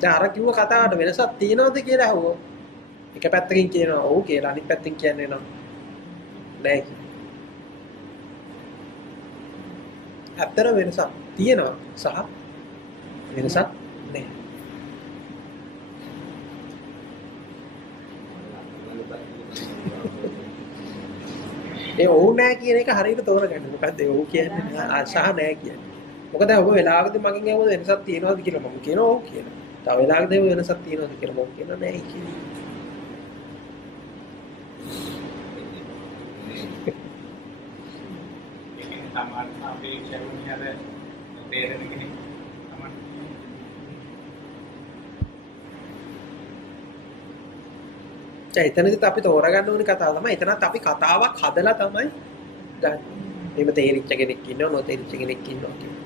දැන් අර කිව්ව කතාවට වෙනසක් තියෙනවද කියලා අහුවෝ. එක පැත්තකින් කියනවා ඔව් කියලා අනිත් පැත්තකින් කියන්නේ නෑ කියලා. අතර වෙනසක් තියෙනවා සහ වෙනසක් නෑ. ඒ ඔව් නෑ කියන එක හරියට තෝරගන්න. මොකද්ද ඒ ඔව් කියන්නේ සහ නෑ කියන්නේ. මොකද ඔබ වෙලාවකදී මගෙන් අහුවද වෙනසක් තියෙනවද කියලා මම කියනවා ඔව් කියලා. තව වෙලාවකදී වෙනසක් තියෙනවද කියලා මම කියනවා නෑ කියලා. සමාන අපේක්ෂාවුනේ අර තේරෙන කෙනෙක් සමාන එතනදිත් අපි තෝරගන්න ඕනේ කතාව තමයි. එතනත් අපි කතාවක් හදලා තමයි ගන්න. එහෙම තේරිච්ච කෙනෙක් ඉන්නවා නොතේරිච්ච කෙනෙක් ඉන්නවා කියන්නේ.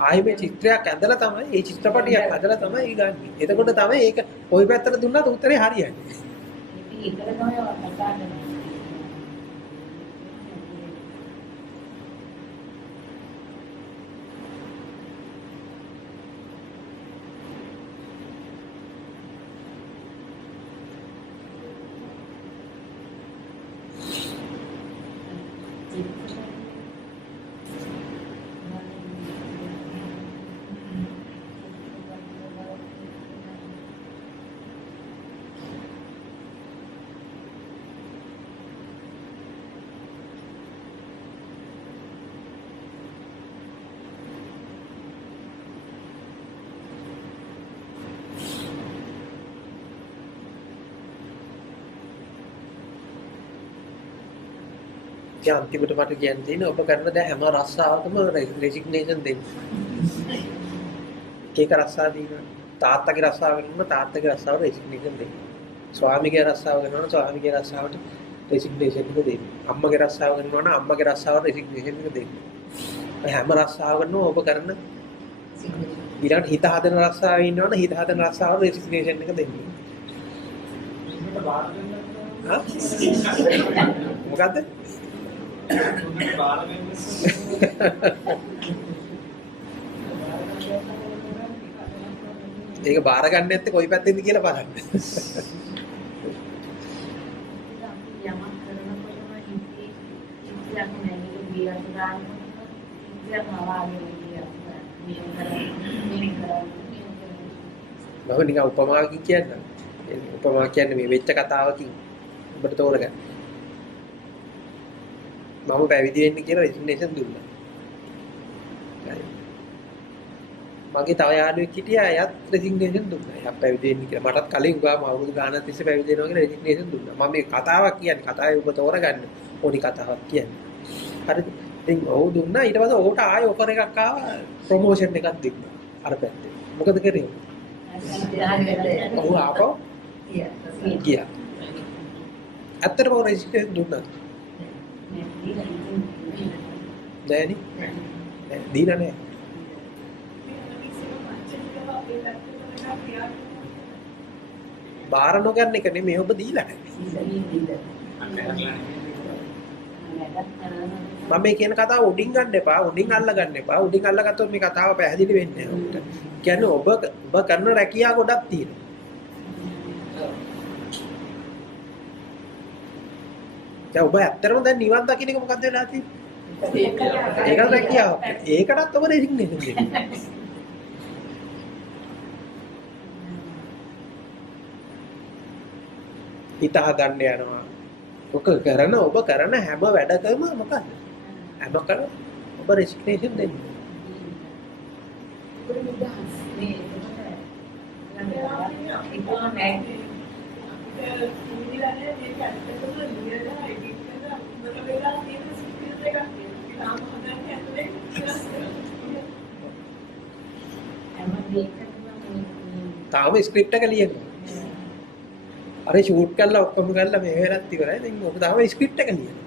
ආයේ මේ චිත්‍රයක් ඇඳලා තමයි මේ චිත්‍රපටියක් හදලා තමයි ගන්න. එතකොට තමයි ඒක කොයි පැත්තට දුන්නත් උත්තරේ හරියන්නේ. ඉතින් ඒක තමයි කතා කරන්නේ. අන්තිමට මට කියන්න තියෙන්නේ ඔබ කරන දැන් හැම රස්සාවකම රෙසිග්නේෂන් දෙන්න. එක රස්සාව දිනන තාත්තගේ රස්සාව වෙනම තාත්තගේ රස්සාවට රෙසිග්නේෂන් දෙන්න. ස්වාමිගේ රස්සාව කරනවා ස්වාමිගේ රස්සාවට රෙසිග්නේෂන් එක දෙන්න. අම්මගේ රස්සාව කරනවා නම් අම්මගේ රස්සාවට රෙසිග්නේෂන් එක දෙන්න. හැම රස්සාවකම ඔබ කරන ඊළඟට හිත හදන රස්සාවේ ඉන්නවනම් හිත හදන රස්සාවට රෙසිග්නේෂන් එක දෙන්න. මොකද්ද? තුනට බාර වෙන්නේ. ඒක බාර ගන්න නැත්තේ කොයි පැත්තෙන්ද කියලා බලන්න. යමක් කරනකොටම හිතේ ඉස්සරහ නැගිට ගියත් ගන්න ඉස්සරහ වාගේ ගියත් මම නිකන් උපමාවකින් කියන්නම්. උපමාව කියන්නේ මේ වෙච්ච කතාවකින් ඔබට තෝරගන්න. මම පැවිදි වෙන්න කියලා රෙසිග්නේෂන් දුන්නා. මගේ තව යාළුවෙක් හිටියා එයාත් රෙසිග්නේෂන් දුන්නා. එයා පැවිදි වෙන්න කියලා. මටත් කලින් ගාම අවුරුදු ගානක් තිස්සේ පැවිදි වෙනවා කියලා රෙසිග්නේෂන් දුන්නා. මම මේ කතාවක් කියන්නේ කතාවේ ඔබ තෝරගන්න ඕනි කතාවක් කියන්නේ. හරිද? ඉතින් ඔහු දුන්නා ඊට පස්සේ ඔහුට ආයෙ ඔෆර් එකක් ආවා ප්‍රොමෝෂන් එකක් දුන්නා. අර පැත්තේ. මොකද කරේ? ඔහු ආපහු ගියා. ඇත්තටම රෙසිග්නේෂන් දුන්නා. නෑනේ. දීලා නෑ. බාර නොගන්න එක නෙමෙයි ඔබ දීලා නැහැ. මම මේ කියන කතාව උඩින් ගන්න එපා, උඩින් අල්ල ගන්න එපා. උඩින් අල්ලගත්තොත් මේ කතාව පැහැදිලි වෙන්නේ නැහැ ඔබට. කියන්නේ ඔබ කරන රැකියාව ගොඩක් තියෙනවා. දැන් ඔබ ඇත්තටම දැන් නිවන් දකින්න එක මොකක්ද වෙලා තියෙන්නේ? ඒකත් රැකියාව. ඒකටත් ඔබ රෙසිග්නේෂන් දෙන්න. හිත හදන්න යනවා. ඔක කරන ඔබ කරන හැම වැඩකම මොකද්ද? හැම කරන ඔබ රෙසිග්නේෂන් දෙන්න. තාම ස්ක්‍රිප්ට් එක ලියනවා. අර ෂූට් කරලා ඔක්කොම කරලා මේ වෙලත් ඉවරයි. දැන් ඔබ තාම ස්ක්‍රිප්ට් එක ලියනවා.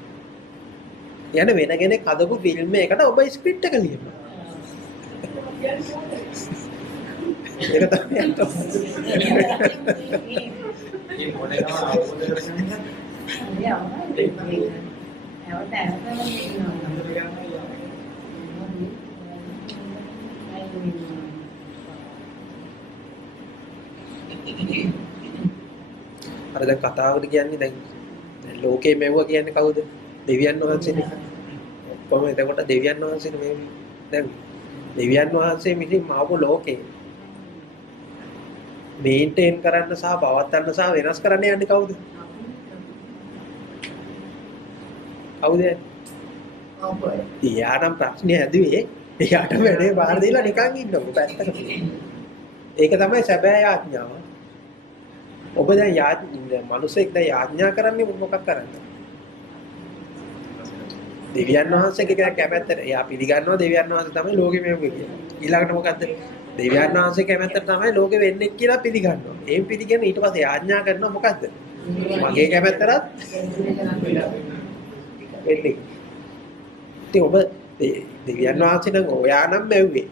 යන වෙන කෙනෙක් හදපු ෆිල්ම් එකකට ඔබ ස්ක්‍රිප්ට් එක ලියනවා. ඒක තමයි අත. මේ මොඩේකම අවබෝධ කරගන්න. අර දැන් කතාවට කියන්නේ දැන් ලෝකේ මෙවුවා කියන්නේ කවුද? දෙවියන් වහන්සේනේ. ඔක්කොම එතකොට දෙවියන් වහන්සේනේ මේ දැන් දෙවියන් වහන්සේ මිසින් මාව ලෝකේ මේන්ටේන් කරන්න සහ පවත්වන්න සහ වෙනස් කරන්න යන්නේ කවුද? කවුද? එයානම් ප්‍රශ්නේ ඇදුවේ එයාට වැඩේ බාර දීලා නිකන් ඉන්නකො පැත්තකට. ඒක තමයි සැබෑ යාඥාව. ඔබ දැන් මිනිසෙක් දැන් යාඥා කරන්නේ මොකක් කරන්නේ? දෙවියන් වහන්සේගේ කැමැත්තට එයා පිළිගන්නවා දෙවියන් වහන්සේ තමයි ලෝකෙ මෙවුවේ කියලා. ඊළඟට මොකද්ද? දෙවියන් වහන්සේ කැමැත්තට තමයි ලෝකෙ වෙන්නේ කියලා පිළිගන්නවා. ඒ පිළිගෙන ඊට පස්සේ යාඥා කරනවා මොකද්ද? මගේ කැමැත්තට වෙන්නේ. ඉතින් ඔබ දෙවියන් වහන්සේ නම් ඔයා නම් මෙවුවේ.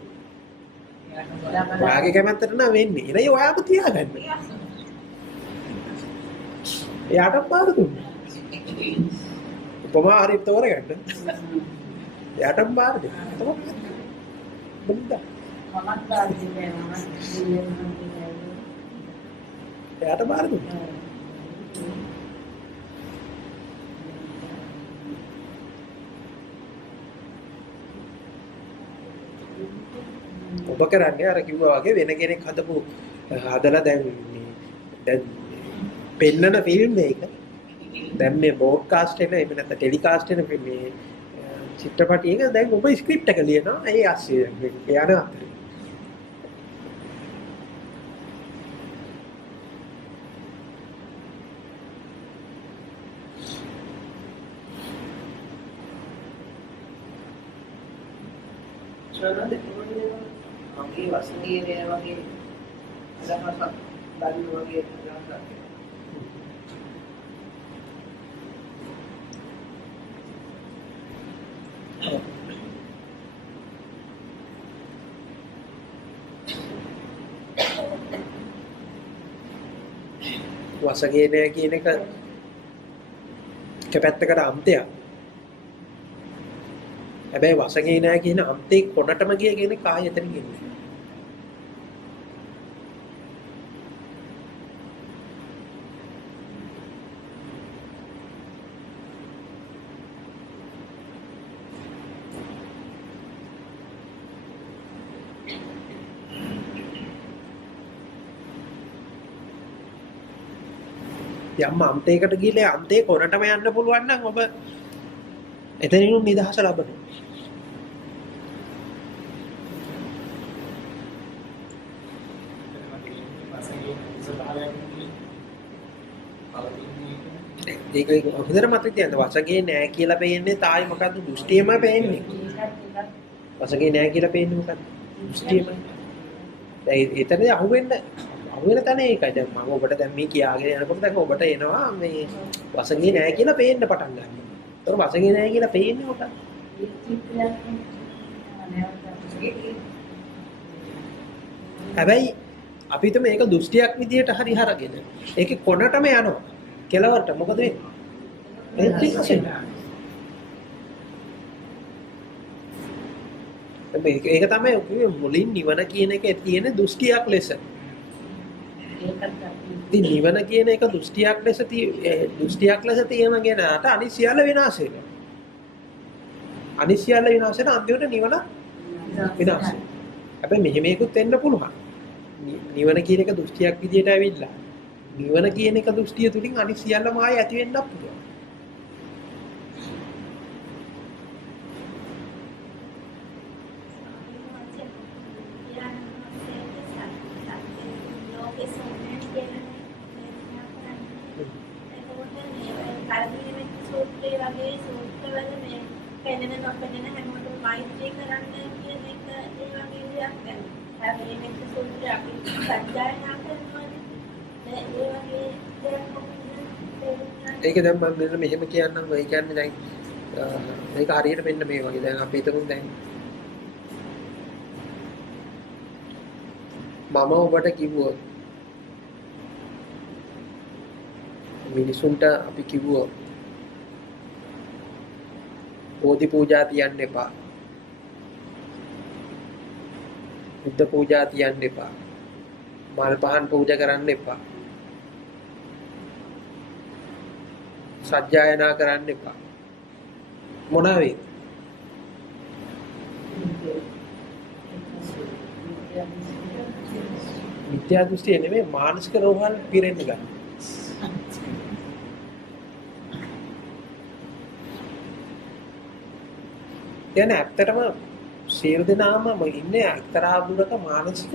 ඔයාගේ කැමැත්තට නම් වෙන්නේ. එනයි ඔයාම තියාගන්න. එයාට බාර දුන්නා. උපමා හරි තෝරගන්න. එයාට බාර දෙන්න. තමයි. බුද්ධ. මමත් බාර දෙන්නේ මම එයාට බාර දුන්නා. ඔබ කරන්නේ අර කිව්වා වගේ වෙන කෙනෙක් හදපු හදලා දැන් පෙන්නන ෆිල්ම් එක දැන් මේ බෝඩ්කාස්ට් එක එහෙම නැත්නම් ටෙලිකාස්ට් එක මේ චිත්‍රපටි එක දැන් ඔබ ස්ක්‍රිප්ට් එක ලියනවා ඒ ASCII යන අතරේ මගේ වසඟයේ වගේ අදහසක් බැලු වගේ අදහසක් වසඟේ නෑ කියන එක පැත්තකට අන්තයක් හැබැයි වසඟේ නෑ කියන අන්තේ කොනටම ගිය කෙනෙක් ආයෙ එතනින් එන්නේ. යම් අන්තයකට ගිහලා අන්තේ කොනටම යන්න පුළුවන් නම් ඔබ එතනින් නිදහස ලබනවා. ඒක හොඳට මතක තියන්න වසඟේ නෑ කියලා පේන්නේ තායි මොකද්ද දෘෂ්ටියම පේන්නේ. වසඟේ නෑ කියලා පේන්නේ මොකද්ද? දෘෂ්ටියම. දැන් එතනදී අහුවෙන තැන ඒකයි. දැන් මම ඔබට දැන් මේ කියාගෙන යනකොට දැන් ඔබට එනවා මේ වසඟේ නෑ කියලා පේන්න පටන් ගන්නවා. ඒතර වසඟේ නෑ කියලා පේන්නේ මොකක්ද? හැබැයි අපිට මේක දෘෂ්ටියක් විදියට හරි හරගෙන ඒකේ කොනටම යනවා. කෙලවරට මොකද වෙන්නේ? ඒක තමයි මුලින් නිවන කියන එක තියෙන දෘෂ්ටියක් ලෙස. ඉතින් නිවන කියන එක දෘෂ්ටියක් ලෙස තියෙන ගෙනාට අනිත් සියල්ල විනාශ වෙනවා. අනිත් සියල්ල විනාශ වෙන අන්තිමට නිවන විනාශ වෙනවා. හැබැයි මෙහෙමයකුත් වෙන්න පුළුවන්. නිවන කියන එක දෘෂ්ටියක් විදියට ඇවිල්ලා නිවන කියන එක දෘෂ්ටිය තුලින් අනිත් සියල්ලම ආයෙ ඇති වෙන්නත් පුළුවන්. ඒක දැන් මම මෙන්න මෙහෙම කියන්නම් ඔය කියන්නේ දැන් මේක හරියට මෙන්න මේ වගේ දැන් අපි හිතමු දැන් මම ඔබට කිව්වොත් මිනිසුන්ට අපි කිව්වොත් බෝධි පූජා තියන්න එපා බුද්ධ පූජා තියන්න එපා මල් පහන් පූජා කරන්න එපා සජ්ජායනා කරන්න එපා මොනවා වේද? මිත්‍යා දෘෂ්ටිය නෙමෙයි මානසික රෝහල් පිරෙන්න ගන්න. දැන් ඇත්තටම සියලු දෙනාම ඉන්නේ එක්තරා දුරක මානසික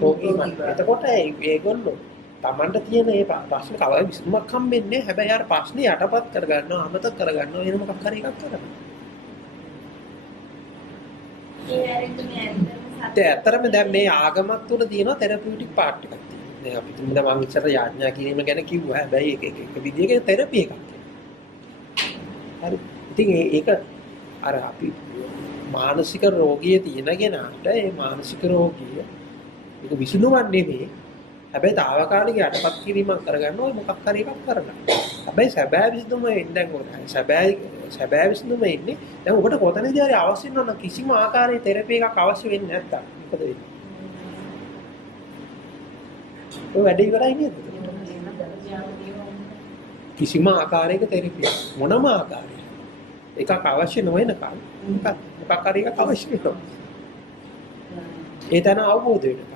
රෝගීන්. එතකොට ඒගොල්ලෝ තමන්ට තියෙන මේ ප්‍රශ්න කවදාවත් විසඳුමක් හම්බෙන්නේ නැහැ. හැබැයි අර ප්‍රශ්නේ යටපත් කරගන්නවා, අමතක කරගන්නවා, වෙන මොකක් හරි එකක් කරනවා. ඇත්තටම දැන් මේ ආගමක් තුළ තියෙන තෙරපියුටික් පාර්ට් එකක් තියෙනවා. දැන් අපි තුමුද මම ඉස්සර යාඥා කිරීම ගැන කිව්වා. හැබැයි ඒක විදිහක තෙරපි එකක්. හරි. ඉතින් ඒක අර අපි මානසික රෝගිය තියෙන කෙනාට ඒ මානසික රෝගිය ඒක විසඳුමක් නෙමෙයි. හැබැයි తాවකාලික යටපත් කිරීමක් කරගන්න ඕනේ මොකක් හරි එකක් කරලා. හැබැයි සැබෑ විසඳුම එන්නේ දැන් කොහොමද? සැබෑ විසඳුම එන්නේ දැන් ඔබට කොතනදී හරි අවශ්‍ය නම් කිසිම ආකාරයේ තෙරපි එකක් අවශ්‍ය වෙන්නේ නැත්තම් මොකද වෙන්නේ? ඔය වැඩ ඉවරයි නේද? කිසිම ආකාරයක තෙරපි මොනම ආකාරයක එකක් අවශ්‍ය නොවන කාල මොකක් හරි එකක් අවශ්‍ය වෙනවා. ඒ තන අවබෝධ වෙනවා.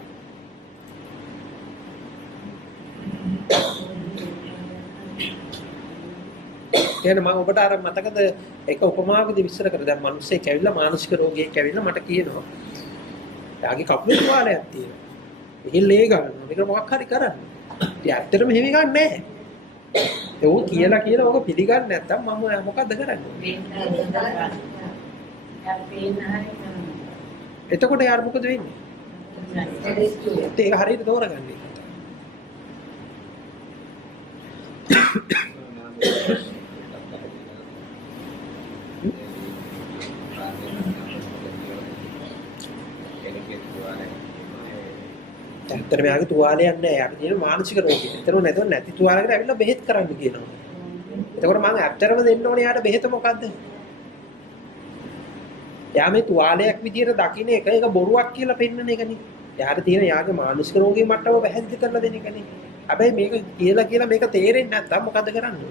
එහෙනම් මම ඔබට අර මතකද එක උපමාවකදී විස්තර කරා දැන් මිනිස්සෙක් ඇවිල්ලා මානසික රෝගියෙක් ඇවිල්ලා මට කියනවා එයාගේ කකුලේ තුවාලයක් තියෙනවා. මේකෙන් ලේ ගන්නවා. මේක මොකක් හරි කරන්න. ඉතින් ඇත්තටම එහෙම ගන්න නැහැ. ඒක කියලා ඔක පිළිගන්නේ නැත්තම් මම මොකද්ද කරන්නේ? එතකොට යාර මොකද වෙන්නේ? ඒක හරියට තෝරගන්නේ. ඇත්තට මෙයාගේ තුවාලයක් නැහැ. යාට තියෙන මානසික රෝගය. ඒතර නැති තුවාලයකට ඇවිල්ලා බෙහෙත් කරන්න කියනවා. එතකොට මම ඇත්තටම දෙන්න ඕනේ යාට බෙහෙත මොකද්ද? එයා මේ තුවාලයක් විදියට දකින්න එක බොරුවක් කියලා පෙන්නන එකනේ. එයාට තියෙන යාගේ මානසික රෝගී මට්ටම පැහැදිලි කරලා දෙන එකනේ. හැබැයි මේක කියලා මේක තේරෙන්නේ නැත්නම් මොකද කරන්නේ?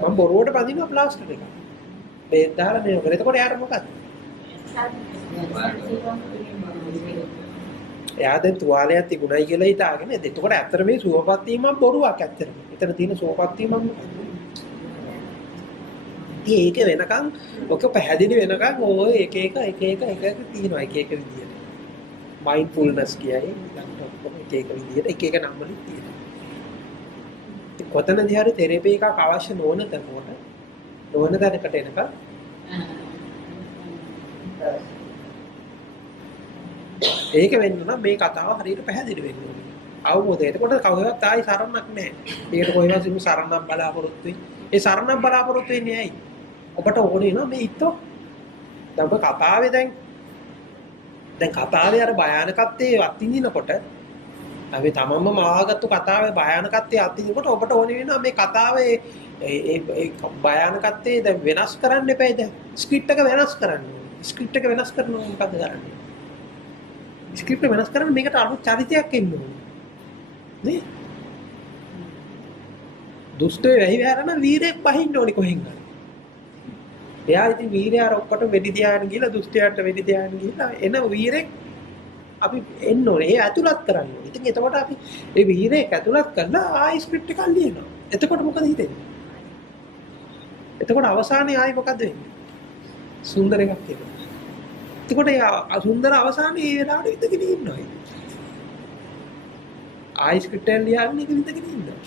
මම බොරුවට බඳිනවා ප්ලාස්ටර් එක. බේත් දාලා මේ කරේ. එතකොට යාර මොකද? එයා දැන් තුවාලයක් තිබුණයි කියලා හිතාගෙන එතකොට ඇත්තට මේ සුවපත් වීමක් බොරුවක් ඇත්තට. එතන තියෙන සුවපත් වීමක් ඒක වෙනකන් ඔක පැහැදිලි වෙනකන් ඔය එක තියෙනවා එක විදියට. මයින්ඩ්ෆුල්නස් කියයි එක විදියට එක නම් වලින් තියෙනවා. කොතනදී හරි තෙරපි එකක් අවශ්‍ය නොවන තැනකට එනකම් ඒක වෙන්න නම් මේ කතාව හරියට පැහැදිලි වෙන්න ඕනේ. අවබෝධය. එතකොට කවදාවත් ආයි සරණක් නැහැ. ඒකට කොහෙවත් සිමු සරණක් බලාපොරොත්තු වෙයි. ඒ සරණක් බලාපොරොත්තු වෙන්නේ ඇයි? ඔබට ඕනේ නෝ මේ ඉතෝ. දැන් ඔබ කතාවේ දැන් කතාවේ අර භයානකත්වයේ අත්විඳිනකොට අපි තමන්ම මාවගත්තු කතාවේ භයානකත්වයේ අත්විඳිනකොට ඔබට ඕනේ වෙනවා මේ කතාවේ ඒ භයානකත්වයේ දැන් වෙනස් කරන්න එපා දැන්. ස්ක්‍රිප්ට් එක වෙනස් කරන්න ඕනේ. ස්ක්‍රිප්ට් එක වෙනස් කරනවා මොකද කරන්නේ? ස්ක්‍රිප්ට් වෙනස් කරන්න මේකට අලුත් චරිතයක් එන්න ඕනේ. නේ? දුෂ්ටය වෙහි වැරන වීරයෙක් බහින්න ඕනේ කොහෙන් හරි. එයා ඉතින් වීරයා ඔක්කොට වෙඩි තියාගෙන ගිහලා දුෂ්ටයාට වෙඩි තියාගෙන ගිහලා එන වීරයෙක් අපි එන්න ඕනේ. ඒ ඇතුළත් කරන්න ඕනේ. ඉතින් එතකොට අපි ඒ වීරයෙක් ඇතුළත් කරලා ආයි ස්ක්‍රිප්ට් එකක් ලියනවා. එතකොට මොකද හිතෙන්නේ? එතකොට අවසානයේ ආයි මොකද වෙන්නේ? සුන්දර එකක් එනවා. එතකොට ඒ සුන්දර අවසානයේ ඒ වෙලාවට ඉඳගෙන ඉන්නවා. ආයි ස්ක්‍රිප්ට් එක ලියන්නේ ඉඳගෙන ඉන්නවා.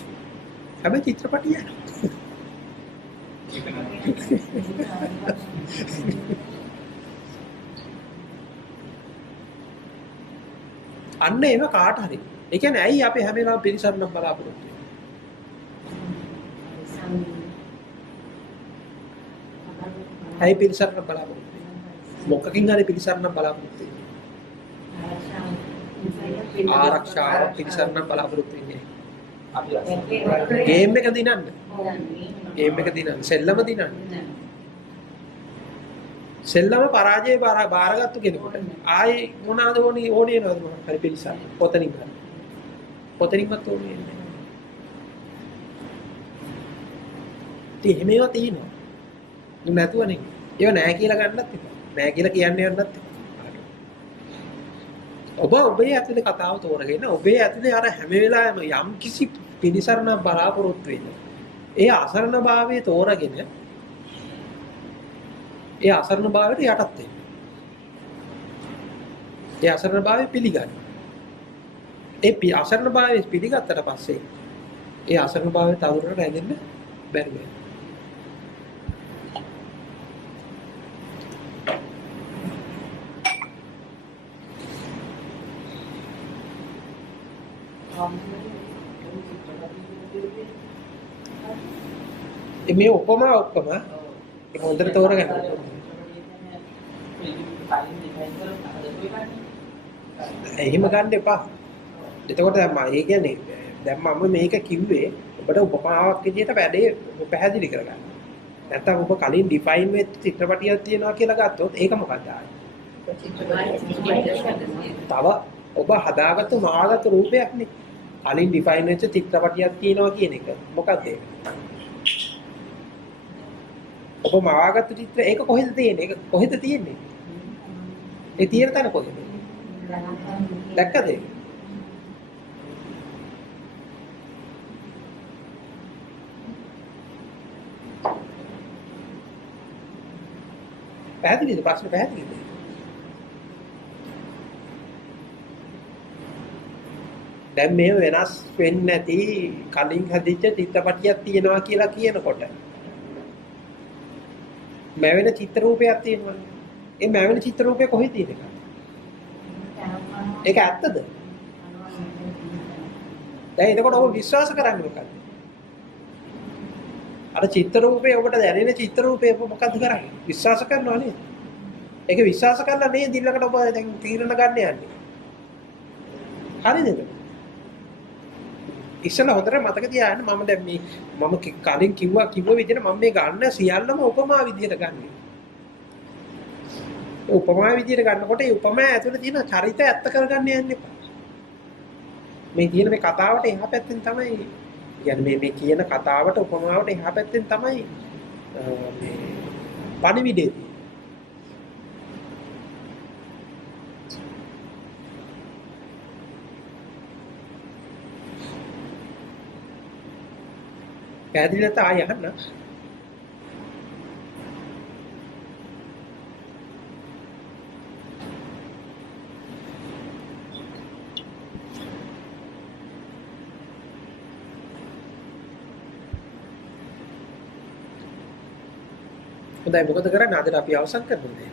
හැබැයි චිත්‍රපටිය යනවා. අන්න ඒක කාට හරි. ඒ කියන්නේ ඇයි අපි හැම වෙලාවෙම පිළිසරණක් බලාපොරොත්තු වෙන්නේ? ඇයි පිළිසරණක් බලාපොරොත්තු වෙන්නේ? මොකකින් හරි පිළිසරණක් බලාපොරොත්තු වෙන්නේ? ආරක්ෂාව පිළිසරණක් බලාපොරොත්තු වෙන්නේ. ගේම් එක දිනන්න. ගේම් එක දිනන්න. සෙල්ලම දිනන්න. සෙල්ලම පරාජය බාරගත්තු කෙනෙකුට ආයි මොනවාද ඕනේ නේද මොකක් හරි පිළිසරණ. පොතනින්වත් ඕනේ නැහැ. ඉතින් මේවා තියෙනවා. නැතුවනේ. ඒව නැහැ කියලා ගන්නත් එපා. නැහැ කියලා කියන්න යන්නත් එපා. ඔබේ ඇතුලේ කතාව තෝරගෙන ඔබේ ඇතුලේ අර හැම වෙලාවෙම යම් කිසි පිළිසරණක් බලාපොරොත්තු වෙන. ඒ අසරණභාවයේ තෝරගෙන ඒ අසරණභාවයට යටත් වෙන්න. ඒ අසරණභාවය පිළිගන්න. ඒ අසරණභාවය පිළිගත්තට පස්සේ ඒ අසරණභාවය තවදුරටත් රැඳෙන්න බැරි වෙනවා. මේ උපමා ඔක්කොම හොඳට තෝරගන්න. එහෙම ගන්න එපා. එතකොට දැන් මම ඒ කියන්නේ දැන් මම මේක කිව්වේ ඔබට උපමාවක් විදිහට වැඩේ පැහැදිලි කරගන්න. නැත්තම් ඔබ කලින් ඩිෆයින් වෙච්ච චිත්‍රපටියක් තියෙනවා කියලා ගත්තොත් ඒක මොකක්ද ආයේ? තව ඔබ හදාගත්තු මාගත රූපයක් නේ. කලින් ඩිෆයින් වෙච්ච චිත්‍රපටියක් තියෙනවා කියන එක. මොකක්ද ඒක? ඔබ මාගත චිත්‍ර ඒක කොහෙද තියෙන්නේ? ඒක කොහෙද තියෙන්නේ? ඒ තියෙන තැන කොහෙද? දැක්කද? පැහැදිලිද? ප්‍රශ්න පැහැදිලිද? දැන් මේ වෙනස් වෙන්නේ නැති කලින් හදිච්ච චිත්‍රපටියක් තියෙනවා කියලා කියනකොට මැවෙන චිත්‍ර රූපයක් තියෙනවා. ඒ මැවෙන චිත්‍ර රූපය කොහෙද තියෙන්නේ? ඒක ඇත්තද? දැන් එතකොට ඔබ විශ්වාස කරන්නේ මොකක්ද? අර චිත්‍ර රූපේ ඔබට දැනෙන චිත්‍ර රූපේ ඔබ මොකද්ද කරන්නේ? විශ්වාස කරනවා නේද? ඒක විශ්වාස කරලා නේද ඊළඟට ඔබ දැන් තීරණ ගන්න යන්නේ. හරිද? ඉස්සෙල්ලා හොඳට මතක තියාගන්න මම දැන් මේ මම කලින් කිව්ව විදිහට මම මේ ගන්න සියල්ලම උපමා විදිහට ගන්නෙ. උපමා විදිහට ගන්නකොට ඒ උපමා ඇතුලේ තියෙන චරිතය ඇත්ත කරගන්න යන්න එපා. මේ කියන මේ කතාවට එහා පැත්තෙන් තමයි කියන්නේ මේ කියන කතාවට උපමාවට එහා පැත්තෙන් තමයි මේ පණිවිඩේ. පැහැදිලි නැත්නම් ආය අහන්න. හොඳයි මොකද කරන්නේ අද අපි අවසන් කරනවා.